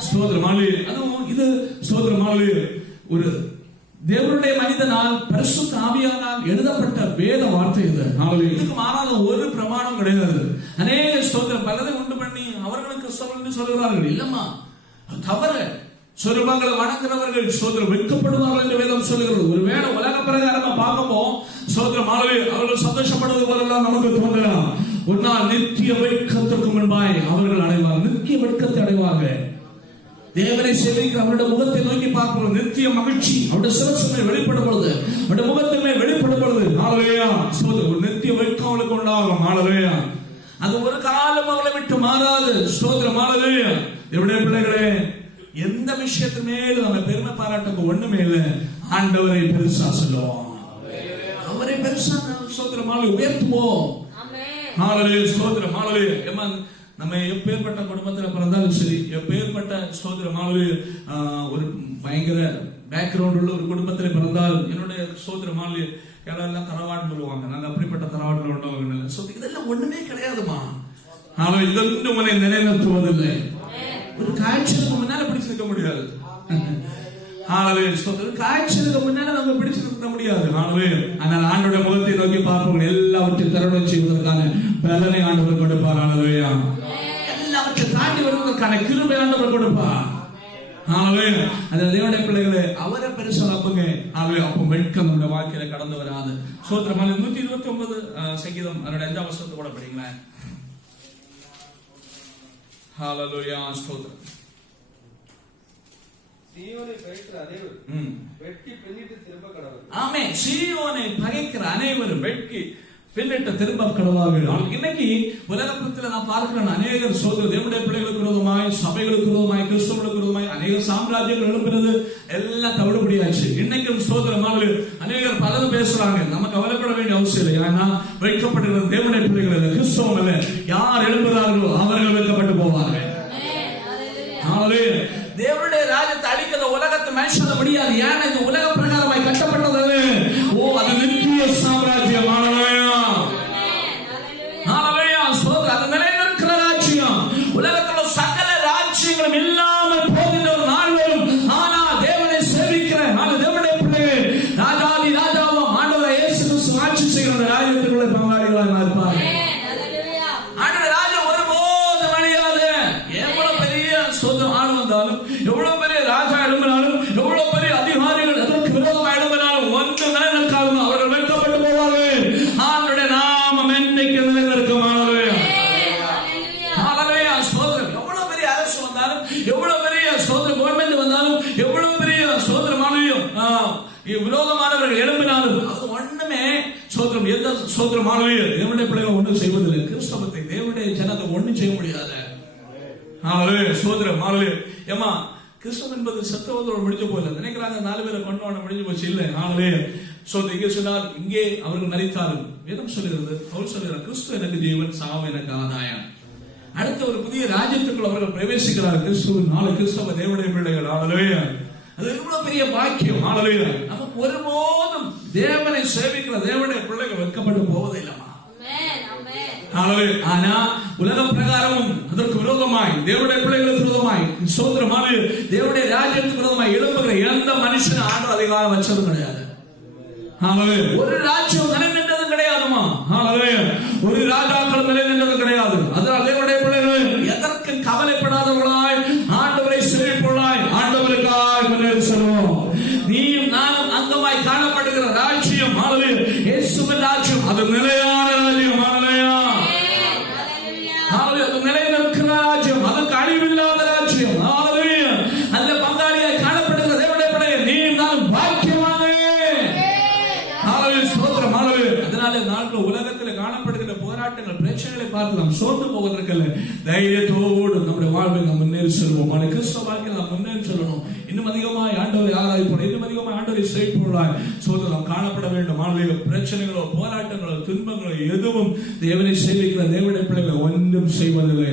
ஸ்தோத்திரம் ஹalleluya. அதுவும் இது ஸ்தோத்திரம் ஹalleluya ஒரு தேவனுடைய மனிதனால் பரிசுத்த ஆவியானால் எழுதப்பட்ட வேத வார்த்தை இது. இதுக்கு மாறாத ஒரு பிரமாணம் கிடையாது. அநேக ஸ்தோத்திரம் பலதை உண்டு பண்ணி அவர்களுக்கு சொல்லுகிறார்கள். இல்லம்மா, தவறு. சொரூபங்களை வணங்குறவர்கள் ஸ்தோத்திரம் வெட்கப்படுவார்கள் என்று வேதம் சொல்லுகிறது. ஒருவேளை உலக பிரகாரமா பார்க்கப்போ ஸ்தோத்திரம் அவர்கள் சந்தோஷப்படுவது போலெல்லாம் நமக்கு தோன்றலாம். ஒரு நாள் நித்திய வெட்கத்திற்கு முன்பாய் அவர்கள் அடைவார்கள். நித்திய வெட்கத்தை அடைவார்கள். தேவனை சேவிக்கிற அவருடைய முகத்தை நோக்கி பார்ப்போம். நித்திய மகிழ்ச்சி அவருடைய சிரசுமே வெளிப்படும் பொழுது, அவருடைய முகத்துமே வெளிப்படும் பொழுது, ஹalleluya, ஸ்தோத்திரம், ஒரு நித்திய வெட்கம் அவளுக்கு உண்டாகும். ஹalleluya, அது ஒரு காலம் அவளை விட்டு மாறாது. ஸ்தோத்திரம், ஹalleluya. தேவனுடைய பிள்ளைகளே, எந்த விஷயத்து மேலும் நம்ம பெருமை பாராட்டுக்கு ஒண்ணுமே இல்லை. ஆண்டவரை பெருசா சொல்லுவோம், அவரை பெருசா ஸ்தோத்திரம் உயர்த்துவோம். ஹalleluya, ஸ்தோத்திரம், ஹalleluya. நம்ம எப்பேற்பட்ட குடும்பத்தில் பிறந்தாலும் சரி, எப்பேற்பட்ட ஸ்தோத்திரம் ஒரு பயங்கர பேக்ரவுண்ட் உள்ள ஒரு குடும்பத்தில் பிறந்தால், என்னுடைய ஸ்தோத்திரம் எல்லாம் தரவாடு சொல்லுவாங்க. நாங்க அப்படிப்பட்ட தரவாடுல உள்ளவங்க. இதெல்லாம் ஒண்ணுமே கிடையாதுமா. ஆனால் இதெல்லாம் உங்களை நிலைநிறுத்துவதில்லை. ஒரு காய்ச்சலுக்கு முன்னால பிடிச்சிருக்க முடியாது. காய்ச்சலுக்கு முன்னால நம்ம பிடிச்சிருக்க முடியாது. ஆனால் ஆண்டோட முகத்தை நோக்கி பார்ப்பவங்க எல்லாவற்றையும் தருணம் செய்வதற்கான பலனை ஆண்டவர் கொடுப்பார். ஹalleluya, எல்லாவற்றையும் தாண்டி வருவதற்கான கிருபை ஆண்டவர் கொடுப்பார். ஹalleluya, அந்த தேவனுடைய பிள்ளைகளே, அவரை பெருசாக்குங்க. ஹalleluya, அப்ப வெட்கம் நம்முடைய வாழ்க்கையில கடந்து வராது. ஸ்தோத்திரம். 129 சங்கீதம் 5ஆம் வசனத்தை கூட படிங்களேன். ஹalleluya, ஸ்தோத்திரம். சீயோனை பகைக்கிற அனைவரும் வெட்கி பின்னிட்டு திரும்ப கடவுள். ஆமென். சீயோனை பகைக்கிற அனைவரும் வெட்கி பின்னிட்டு திரும்ப கடவார்கள். இன்னைக்கு உலகத்துல நான் பார்க்கிறேன், அநேகர் சோதர தேவனுடைய பிள்ளைகளுக்கு விரோதமாய், சபைகளுக்கு விரோதமாய், கிறிஸ்தவர்களுக்கு விரோதமாய் அநேக சாம்ராஜ்யங்கள் எழுப்புறது எல்லாம் தவிடுபடியாச்சு. இன்னைக்கும் சோதரமாக அநேகர் பலரும் பேசுறாங்க. நம்ம கவலைப்பட வேண்டிய அவசியம் இல்லை. ஏன்னா வைக்கப்படுகிறது தேவனுடைய பிள்ளைகள் அல்ல, கிறிஸ்தவம் அல்ல. யார் எழுப்புகிறார்களோ அவர்கள் வைக்கப்பட்டு போவார்கள். தேவனுடைய ராஜ்யத்தை அழிக்கிற உலகத்தை மனுஷன முடியாது. ஏன்னா இது உலக பிரகாரமாய் கட்டப்பட்டது. ஓ, அது நித்திய சாம்ராஜ்யம். அது நிலைநிற்கிற ராஜ்யம். உலகத்துல சகல ராஜ்யங்களும் இல்லாமல் போகின்ற ஒரு நாள் வரும். ஆனா தேவனை சேவிக்கிற தேவனுடைய பிள்ளைகள் ராஜாதி ராஜாவும் ஆண்டவரை இயேசு கிறிஸ்து ஆட்சி செய்கிற ராஜ்யத்துக்குள்ள பங்காளிகளாக இருப்பார்கள். ஆண்டவர் ராஜ்யம் ஒருபோதும் அழியாது. எவ்வளவு பெரிய சொந்தம் ஆள் வந்தாலும், எவ்வளவு பெரிய ராஜா எழும்பினாலும், எவ்வளவு பெரிய அதிகாரிகள் அதற்கு விரோதமாக எழும்பினாலும் ஒன்று நிலைநிற்காமல் அவர்கள் வெட்கப்பட்டு போவார்கள். ஆண்டவருடைய நாமம் என்னைக்கு நிலைநிற்கும். எவ்வளவு பெரிய அரசு வந்தாலும், எவ்வளவு பெரிய சோதர கவர்மெண்ட் வந்தாலும், எவ்வளவு பெரிய சோதரமானையும் விரோதமானவர்கள் எழும்பினாலும் அது ஒண்ணுமே சோதரம் எந்த சோதரமானவையும் தேவனுடைய பிள்ளைகள் ஒன்றும் செய்வதில்லை. கிறிஸ்தவத்தை தேவனுடைய ஜனத்தை ஒன்றும் செய்ய முடியாது. சோதரம் ஏமா கிறிஸ்தவம் என்பது சத்தவதோடு முடிஞ்ச போல நினைக்கிறாங்க. 4 பேரை கொண்டு முடிஞ்சு போச்சு. இல்லை. இங்கே சொன்னால் இங்கே அவர்கள் மரித்தாலும் வேதம் சொல்லுகிறது, அவர் சொல்லுகிறார், கிறிஸ்துவ எனக்கு ஜீவன், சாவு எனக்கு ஆதாயம். அடுத்த ஒரு புதிய ராஜ்யத்துக்குள் அவர்கள் பிரவேசிக்கிறார்கள். கிறிஸ்தவ தேவனுடைய பிள்ளைகள். அது எவ்வளவு பெரிய பாக்கியம். நமக்கு ஒருபோதும் தேவனை சேவிக்கிற தேவனுடைய பிள்ளைகள் வெட்கப்பட்டு போவதில்லைமா. ஆனா உலக பிரகாரமும் அதற்கு விரோதமாய், தேவனுடைய பிள்ளைகளுக்கு விரோதமாய், சோதரமான தேவனுடைய ராஜ்யத்துக்கு விரோதமாய் எழுப்புகிற எந்த மனுஷன் ஆண்டு அதிகாரம் வச்சதும் கிடையாது. ஒரு ராஜ்யம் நிலை நின்றதும் கிடையாதுமா. ஒரு ராஜாக்கள் நிலை நின்றதும் கிடையாது. அதனால் தேவனுடைய பிள்ளைகள் எதற்கு கவலைப்படாதவர்களாய், ஆண்டவரை சேவிப்பவர்களாய், ஆண்டவருக்காய் முன்னேறி செல்வோம். நீயும் நானும் அங்கமாய் காணப்படுகிற ராஜ்யம் இயேசுவின் ராஜ்யம். அது நிலையான ராஜ்யம். அது நிலைநிற்கிற ராஜ்யம். அதற்கு அழிவில்லாத ராஜ்யம். அதுல பங்காளியாய் காணப்படுகிற தேவனுடைய பிள்ளைகள் நீயும் நானும் பாக்கியமான. அதனால நாட்கள் உலகத்தில் காணப்படுகிற போராட்டங்கள், பிரச்சனைகளை பார்த்து நாம் சோர்ந்து போவதற்கல்ல, தைரியத்தோடு நம்முடைய வாழ்வில் நாம் முன்னேறி செல்வோம். கிறிஸ்தவ வாழ்க்கையில் நாம் முன்னேறி செல்லணும். இன்னும் அதிகமாய் ஆண்டவரை ஆராய்ப்போம், இன்னும் அதிகமாக ஆண்டவரை செய்யப்போறாய் சோதனை நாம் காணப்பட வேண்டும். ஆன்மீக பிரச்சனைகளோ போராட்டங்களோ துன்பங்களோ எதுவும் தேவனை சேவிக்கிற தேவனுடைய பிள்ளைகள் ஒன்றும் செய்வதில்லை.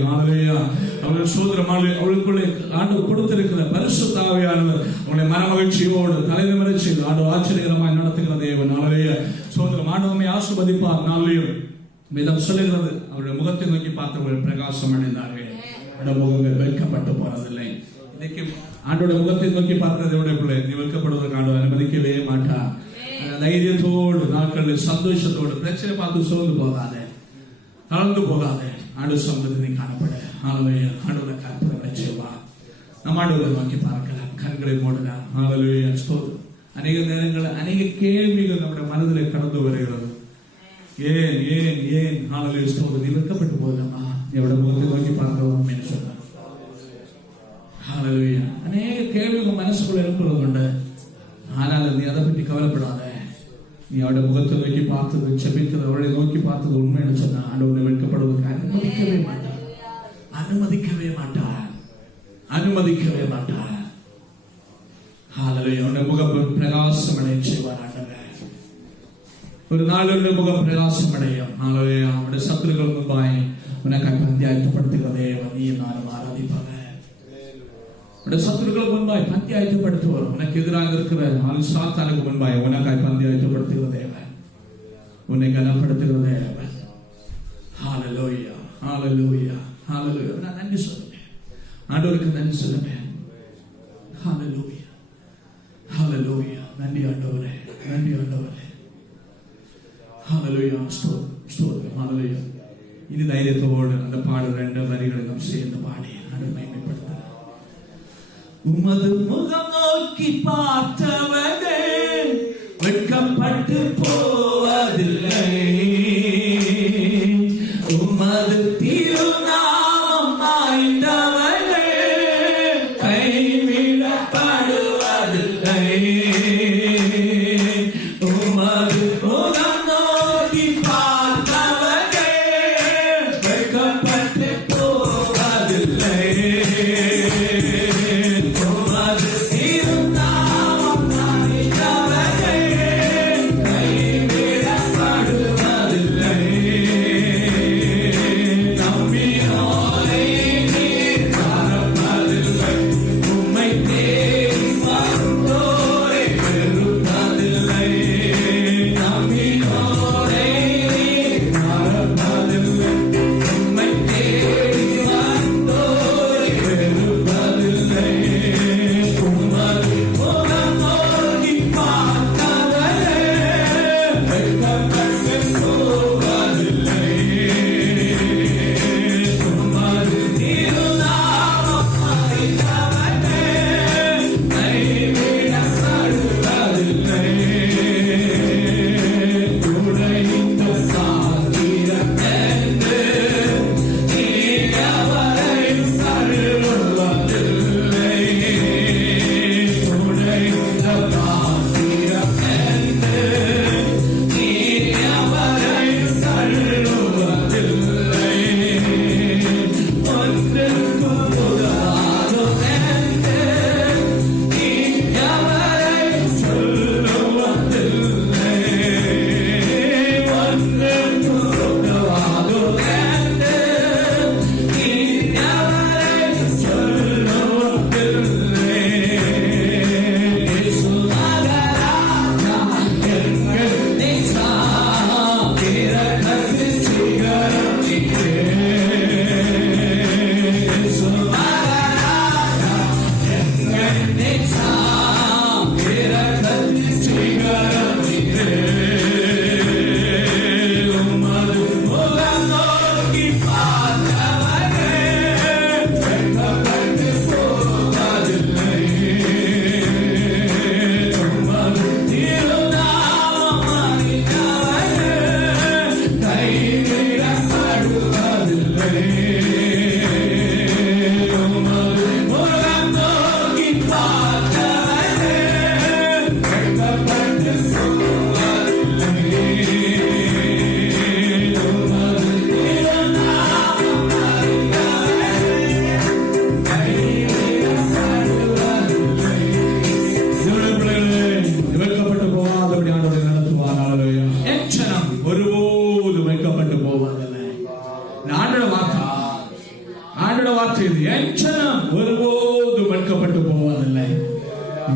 அவர்கள் சோதனை அவளுக்குள்ளே ஆண்டவர் கொடுத்திருக்கிற பரிசுத்த ஆவியானவர் அவங்களை மனமகிழ்ச்சியோடு தலைநிமிரச்சி ஆண்டு ஆச்சரியகரமாய் நடத்துகிற தேவன். சோதனை ஆண்டவமை ஆசீர்வதிப்பார். நாளையும் வேதம் சொல்லுகிறது, அவருடைய முகத்தை நோக்கி பார்த்தவர்கள் பிரகாசம் அடைந்தார்கள். முகங்கள் வெட்கப்பட்டு போனதில்லை. இன்னைக்கு ஆண்டோட முகத்தை நோக்கி பார்த்ததை பிள்ளை நீ வெட்கப்படுவதற்கு ஆண்டவர் அனுமதிக்கவே மாட்டார். தைரியத்தோடு நாட்களில் சந்தோஷத்தோடு பிரச்சனை பார்த்து சோர்ந்து போகாத, கலந்து போகாத, ஆண்டு சமூகத்தில் நீ காணப்பட ஆண்டோட கற்பனை செய்வா. நம்ம ஆண்டவரை நோக்கி பார்க்கலாம், கண்களை மூடலாம். ஹல்லேலூயா, ஸ்தோத்திரம். அநேக நேரங்கள் அநேக கேள்விகள் நம்முடைய மனதில் கடந்து வருகிறது. ஏன் ஏன் ஏன் ஹல்லேலூயா, ஸ்தோத்திரம். நீ வெட்கப்பட்டு போகலாமா? எவ்வளோ முகத்தை நோக்கி பார்க்கிறோம் என்று சொன்னார். ஹல்லேலூயா. அநேக கேள்விகள் மனசுக்குள்ள இருக்கிறது உண்டு. ஆனால் நீ அதை பற்றி கவலைப்படாத. நீ அவருடைய முகத்தை நோக்கி பார்த்தது, செபித்தது, அவளை நோக்கி பார்த்தது உண்மை என்று சொன்னா ஆண்டவரை வெட்கப்படுவதற்கு அனுமதிக்கவே மாட்டார். அனுமதிக்கவே மாட்டார். அனுமதிக்கவே மாட்டார். ஹல்லேலூயா. அவருடைய முகம் பிரகாசம் அடைய செய்வார் ஆண்டவர். ஒரு நாள் முகம் பிரகாசம் அடையும். ஹல்லேலூயா. அவருடைய சத்துருக்கள் முன்பாய் உனக்கு பந்தியாயப்படுத்துகிறதே நீ நானும் ஆராதிப்பாங்க. சத்துருக்கள் முன்பாய் பந்தியாயப்படுத்துவார். உனக்கு எதிராக இருக்கிற சாத்தானுக்கு முன்பாய் உனக்காய் பந்தியாயப்படுத்துகிற தேவன், உன்னை கனப்படுத்துகிற தேவன். ஹல்லேலூயா, ஹல்லேலூயா, ஹல்லேலூயா. நான் நன்றி சொல்லுவேன், ஆண்டவருக்கு நன்றி சொல்லுவேன். ஹல்லேலூயா, ஹல்லேலூயா. நன்றி ஆண்டவரே, நன்றி ஆண்டவரே. ஹல்லேலூயா, ஸ்தோத்திரம், ஸ்தோத்திரம். ஹல்லேலூயா. இனி தைரியத்தோடு அந்த பாடல் 2 வரிகளை சேர்ந்து பாடி மகிமைப்படுத்த. உமது முகம் நோக்கி பார்த்தவர்கள் வெட்கப்பட்டு போவதில்லை. உமது திருநாமம் மாய்ந்தவர்கள் கைவிடப்படுவதில்லை. உமது முகம் நோக்கி பார்த்தவர்கள் வெட்கப்பட்டு போவதில்லை.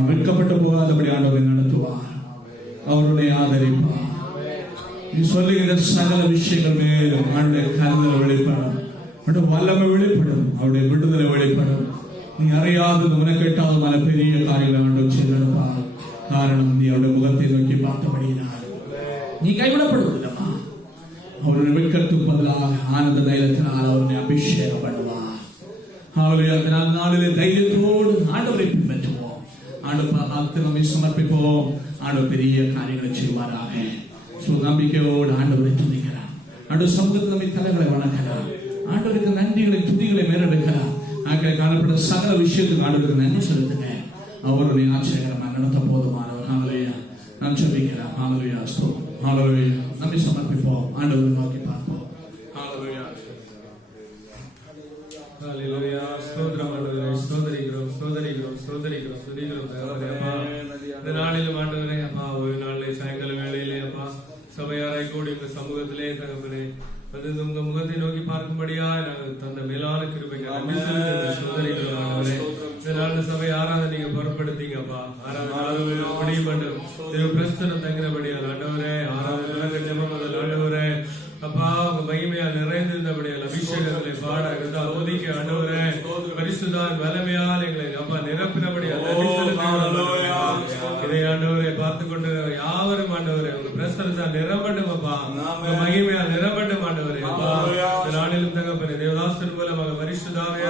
வெட்கப்பட்டு போகாதபடி ஆண்டவரை நடத்துவார், அவருடைய ஆதரிப்பார். நீ சொல்லுகிற சகல விஷயங்கள் மேலும் அவருடைய கருதலை வெளிப்படும், அவருடைய வல்லமை வெளிப்படும், அவருடைய விடுதலை வெளிப்படும். നീ അറിയാതെ ഉനക്ക് എട്ടാതെ പല പെരിയ കാര്യങ്ങൾ ആണ്ടവർ ചെയ്തെടുപ്പാ. കാരണം നീ അവരുടെ മുഖത്തെ നോക്കി பார்த்தபடியினால் நீ கைவிடப்படுவதில்லம்மா. அவருடைய வெட்கத்துக்கு பதிலாக ஆனந்த தைலத்தினால் அவருடைய அபிஷேகம் பண்ணுவார். ஹalleluya. அதனால் நாளிலே தைரியத்தோடு ஆண்டவரை பின்பற்றுவோம். ஆண்டவருக்கு நம்மை சமர்ப்பிப்போம். ஆண்டவர் பெரிய காரியங்களை செய்வாராக. நம்பிக்கையோடு ஆண்டவரை துதிக்கலாம். ஆண்டவர் சமூகத்தில் நம்மை தலைகளை வணங்கலாம். ஆண்டவருக்கு நன்றிகளை துதிகளை மேலெடுக்கலாம். ஆகவே காணப்பட்ட சகல விஷயத்துக்கு ஆண்டவருக்கு நன்றி செலுத்துங்க. அவருடைய ஆச்சரியகரமாக நடத்த போதுமானவர். ஹalleluya. நாம் ஜெபிக்கலாம். ஹalleluya. ஸ்தோத்திரம். ஹalleluya. நம்மை சமர்ப்பிப்போம். ஆண்டவரை நோக்கி பார்ப்போம். ஹalleluya. ஹalleluya. ஸ்தோத்திரம் ஆண்டவரே. ஸ்தோத்திரிக்கிறோம் துதிக்கிறோம் அப்பா. இந்த நாளிலும் ஆண்டவரே அப்பா, ஒரு நாளிலே சாயங்கால வேளையிலே அப்பா சபையாராய் கூடி இந்த சமூகத்திலே தகப்பனே வந்து உங்க முகத்தை நோக்கி பார்க்கும்படியா நாங்கள் தந்த மேலான கிருபைக்கு நன்றி செலுத்தி ஸ்தோத்திரிக்கிறோம் ஆண்டவரே. இந்த நாள் சபை ஆராதனை பொருட்படுத்தீங்கப்பா. ஆராதனை முடிவு பண்ணும் பிரஸ்தனம் தங்கினபடியால் ஆண்டவரே, ஆராதனை ஜெபம் ஆண்டவரே அப்பா உங்க மகிமையால் நிறைந்திருந்தபடியால் அபிஷேகங்களை பாட ஒதுக்கி ஆண்டவரே பரிசுதான் வல்லமையால் எங்களை அப்பா நிரப்பினபடியால் இதை ஆண்டவரை பார்த்து கொண்டு யாவரும் ஆண்டவரே உங்க பிரசனத்தால் நிரம்பட்டும் அப்பா, உங்க மகிமையால் நிரம்பட்டும் ஆண்டவரே அப்பா. நாளிலும் தகப்பனே தேவதாசன் மூலமாக பரிசுதாவே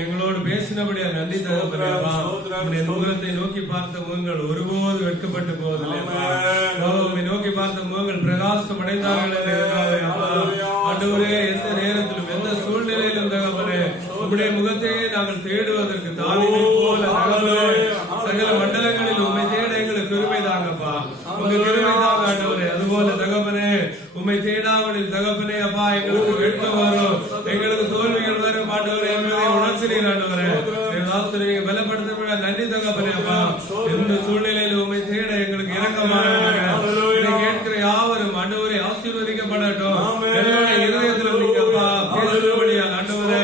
எங்களோடு பேசினபடியால் நன்றி தகப்பனே அப்பா. உங்களுடைய முகத்தை நோக்கி பார்த்த முகங்கள் ஒருபோது வெட்கப்பட்டு போவதில்லை. நோக்கி பார்த்த முகங்கள் பிரகாசம் அடைந்தார்கள். ஆண்டவரே, எந்த நேரத்திலும் எந்த சூழ்நிலையிலும் தகப்பனே உங்களுடைய முகத்தை நாங்கள் தேடுவதற்கு தாவீதை போல சகல மண்டலங்களில் உண்மை தேட எங்களுக்கு கிருபை தாங்கப்பா. உங்க கிருபை தாங்க ஆண்டவரே. அதுபோல தகப்பனே உண்மை தேடாமல் தகப்பனே அப்பா எங்களுக்கு வெட்கம் வரும், எங்களுக்கு தோல்விகள் வரும் ஆண்டவரே என்பதை உணர்த்தினீர் ஆண்டவரே. நீங்க பலப்படுத்த நன்றி தகப்பனே அப்பா. எந்த சூழ்நிலையிலும் உண்மை தேட எங்களுக்கு இரக்கமாக கேட்கிற யாவரும் ஆண்டவரே ஆசீர்வதிக்கப்படட்டும். இருதயத்திலும் நீங்க அப்பா பேசும்படியா ஆண்டவரே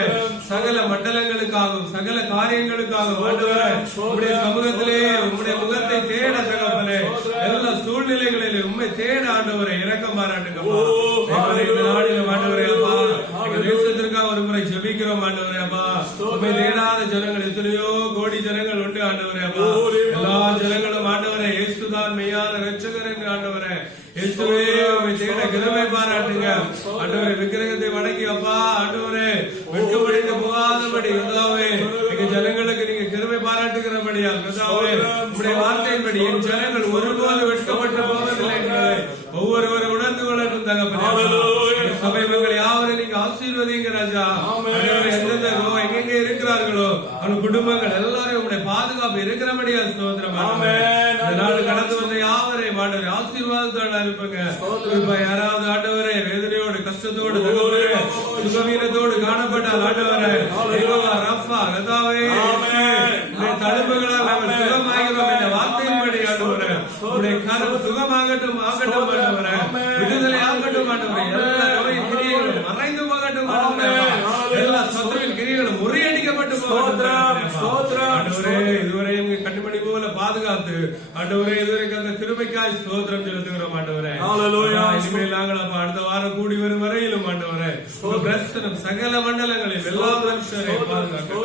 சகல மண்டலங்களுக்காகவும் சகல காரியங்களுக்காகவும் ஆண்டவரே உங்களுடைய சமூகத்திலே உங்களுடைய முகத்தை தேட தகப்பனே எல்லா சூழ்நிலைகளிலும் உண்மை தேட ஆண்டவரை இரக்கம் பாராட்டுங்கப்பா. இந்த நாளிலும் ஆண்டவரே அப்பா எங்க தேசத்திற்காக ஒரு முறை ஜெபிக்கிறோம் ஆண்டவரே அப்பா. உண்மை தேடாத ஜனங்கள் எத்தனையோ கோடி ஜனங்கள் உண்டு ஆண்டவரே அப்பா. எல்லா ஜனங்களும் ஆண்டவரே இயேசுதான் மெய்யான இரட்சகர் என்று ஆண்டவரே இயேசுவே உம்மை தேட கிருபை பாராட்டுங்க ஆண்டவரே. விக்கிரகத்தை வணங்கி அப்பா ஆண்டவரே வெட்கப்படிந்து போகாதபடி கர்த்தாவே எங்க ஜனங்களுக்கு நீங்க கிருபை பாராட்டுகிறபடியால் கர்த்தாவே உம்முடைய வார்த்தையின்படி என் ஜனங்கள் ஒருபோது வெட்கப்பட்டு போவதில்லை என்பதை ஒவ்வொருவரும் உணர்ந்து கொள்ளட்டும் தகப்பனே. சபை மக்கள் யாவரும் நீங்க ஆசீர்வதிங்க ராஜா. எந்தெந்த எங்க இருக்கிறார்களோ அவங்க குடும்பங்கள் எல்லாரும் உங்களுடைய பாதுகாப்பு இருக்கிறபடியால் ஸ்தோத்திரம். நாள் கடந்து வந்த யாவரையும் ஆண்டவரே ஆசீர்வாதத்தோட இருப்பங்க. யாராவது ஆண்டவரே வேதனையோடு கஷ்டத்தோடு சுகவீனத்தோடு காணப்பட்டால் ஆண்டவரே ரஃபா கர்த்தாவே தடுப்புகளால் நாங்கள் சுகமாகிறோம் என்ற வார்த்தையின்படி ஆண்டவரே உங்களுடைய கரம் சுகமாகட்டும் ஆகட்டும் ஆண்டவரே, விடுதலை ஆகட்டும் ஆண்டவரே. எல்லா நோயின் கிரியைகளும் மறைந்து போகட்டும் ஆண்டவரே. எல்லா சத்துருவின் கிரியைகளும் முறியடிக்கப்பட்டு போகட்டும் ஆண்டவரே. இதுவரையும் கண்டுபிடி போல பாதுகாத்து ஆண்டவரே இதுவரைக்கும் அந்த கிருபைக்காய் ஸ்தோத்திரம் செலுத்துகிறோம் ஆண்டவரே. இனிமேல் நாங்கள் அப்ப அடுத்த வாரம் கூடி வரும் வரையிலும் ஆண்டவரே பிரசனம் சகல மண்டலங்களில் எல்லா மனுஷரையும் பாதுகாக்க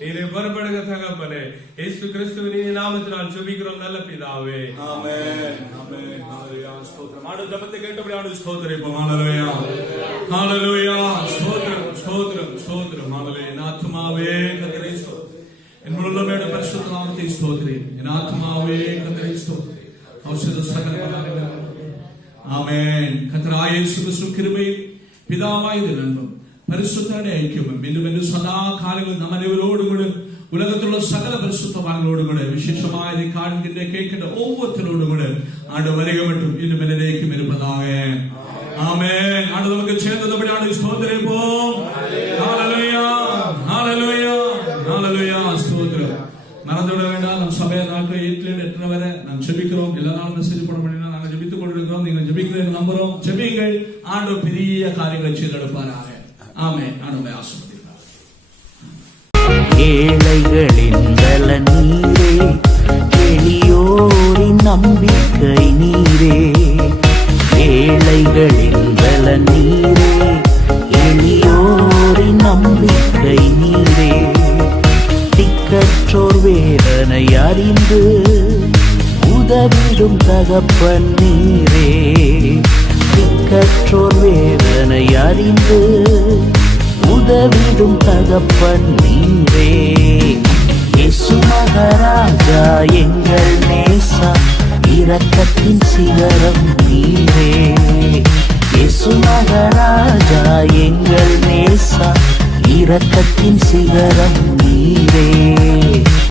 நீரை பொறுப்படுங்க தகப்பனே. இயேசு கிறிஸ்துவின் நாமத்தினால் ஜெபிக்கிறோம் நல்ல பிதாவே. ஆமென். ஆமென். ஹalleluya. ஸ்தோத்திரம். ஆண்டவர் ஜெபத்தை கேட்டபடி ஆண்டவர் ஸ்தோத்திரிப்போம். ஹalleluya. ஹalleluya. ஸ்தோத்திரம் ஸ்தோத்திரம் ஸ்தோத்திரம். ஹalleluya. என் ஆத்துமாவே கர்த்தரை ஸ்தோத்திரி, என் முழுமையோட பரிசுத்த நாமத்தை ஸ்தோத்திரி. என் ஆத்துமாவே கர்த்தரை ஸ்தோத்திரி. ஔஷத சகல பலன்கள். ஆமென். கர்த்தராகிய இயேசு கிறிஸ்துவின் கிருபை பிதாவாய் அன்பும் பரிசுத்தருடைய ஐக்கியமும் இன்னும் சதா காலங்களில் நம்ம அனைவரோடு கூட உலகத்திலுள்ள சகல பரிசுத்தவான்களோடு கூட விசேஷமாக இதை காண்கின்ற கேட்கின்ற ஒவ்வொருத்தரோடு கூட ஆண்டவர் வருகை மட்டும் இன்னும் என்னைக்கும் இருப்பதாக. ஆமென். ஆண்டவர் நமக்கு சேர்ந்தபடி ஆண்டவர் ஸ்தோத்திரிப்போம். ஹalleluya. ஹalleluya. ஹalleluya. ஸ்தோத்திரம். மறந்துவிட வேண்டாம். நம் சபைய நாட்கள் 8 வரை நாம் ஜெபிக்கிறோம். எல்லா நாளும் மெசேஜ் போட முடியும். நாங்கள் ஜெபித்துக் கொண்டிருக்கிறோம். நீங்கள் ஜெபிக்கிறேன் நம்புறோம். ஜெபிங்கள். ஆண்டவர் பெரிய காரியங்களை செய்தெடுப்பாராக. ஆமென். ஆண்டவரை ஆசீர்வதிப்பார். ஏழைகளின் பல நீரே, எளியோரின் நம்பிக்கை நீரே. ஏழைகளின் பல நீரே, எளியோரின் நம்பிக்கை நீரே. திக்கற்றோர் வேதனை அறிந்து உதவிடும் தகப்பன் நீரே. திக்கற்றோர் வேதனை அறிந்து உதவிடும் தகப்பன் நீரே. இயேசு மகாராஜா எங்கள் நேசா, இரக்கத்தின் சிகரம் நீரே. இயேசு மகாராஜா எங்கள் நேசா, இரக்கத்தின் சிகரம் நீரே.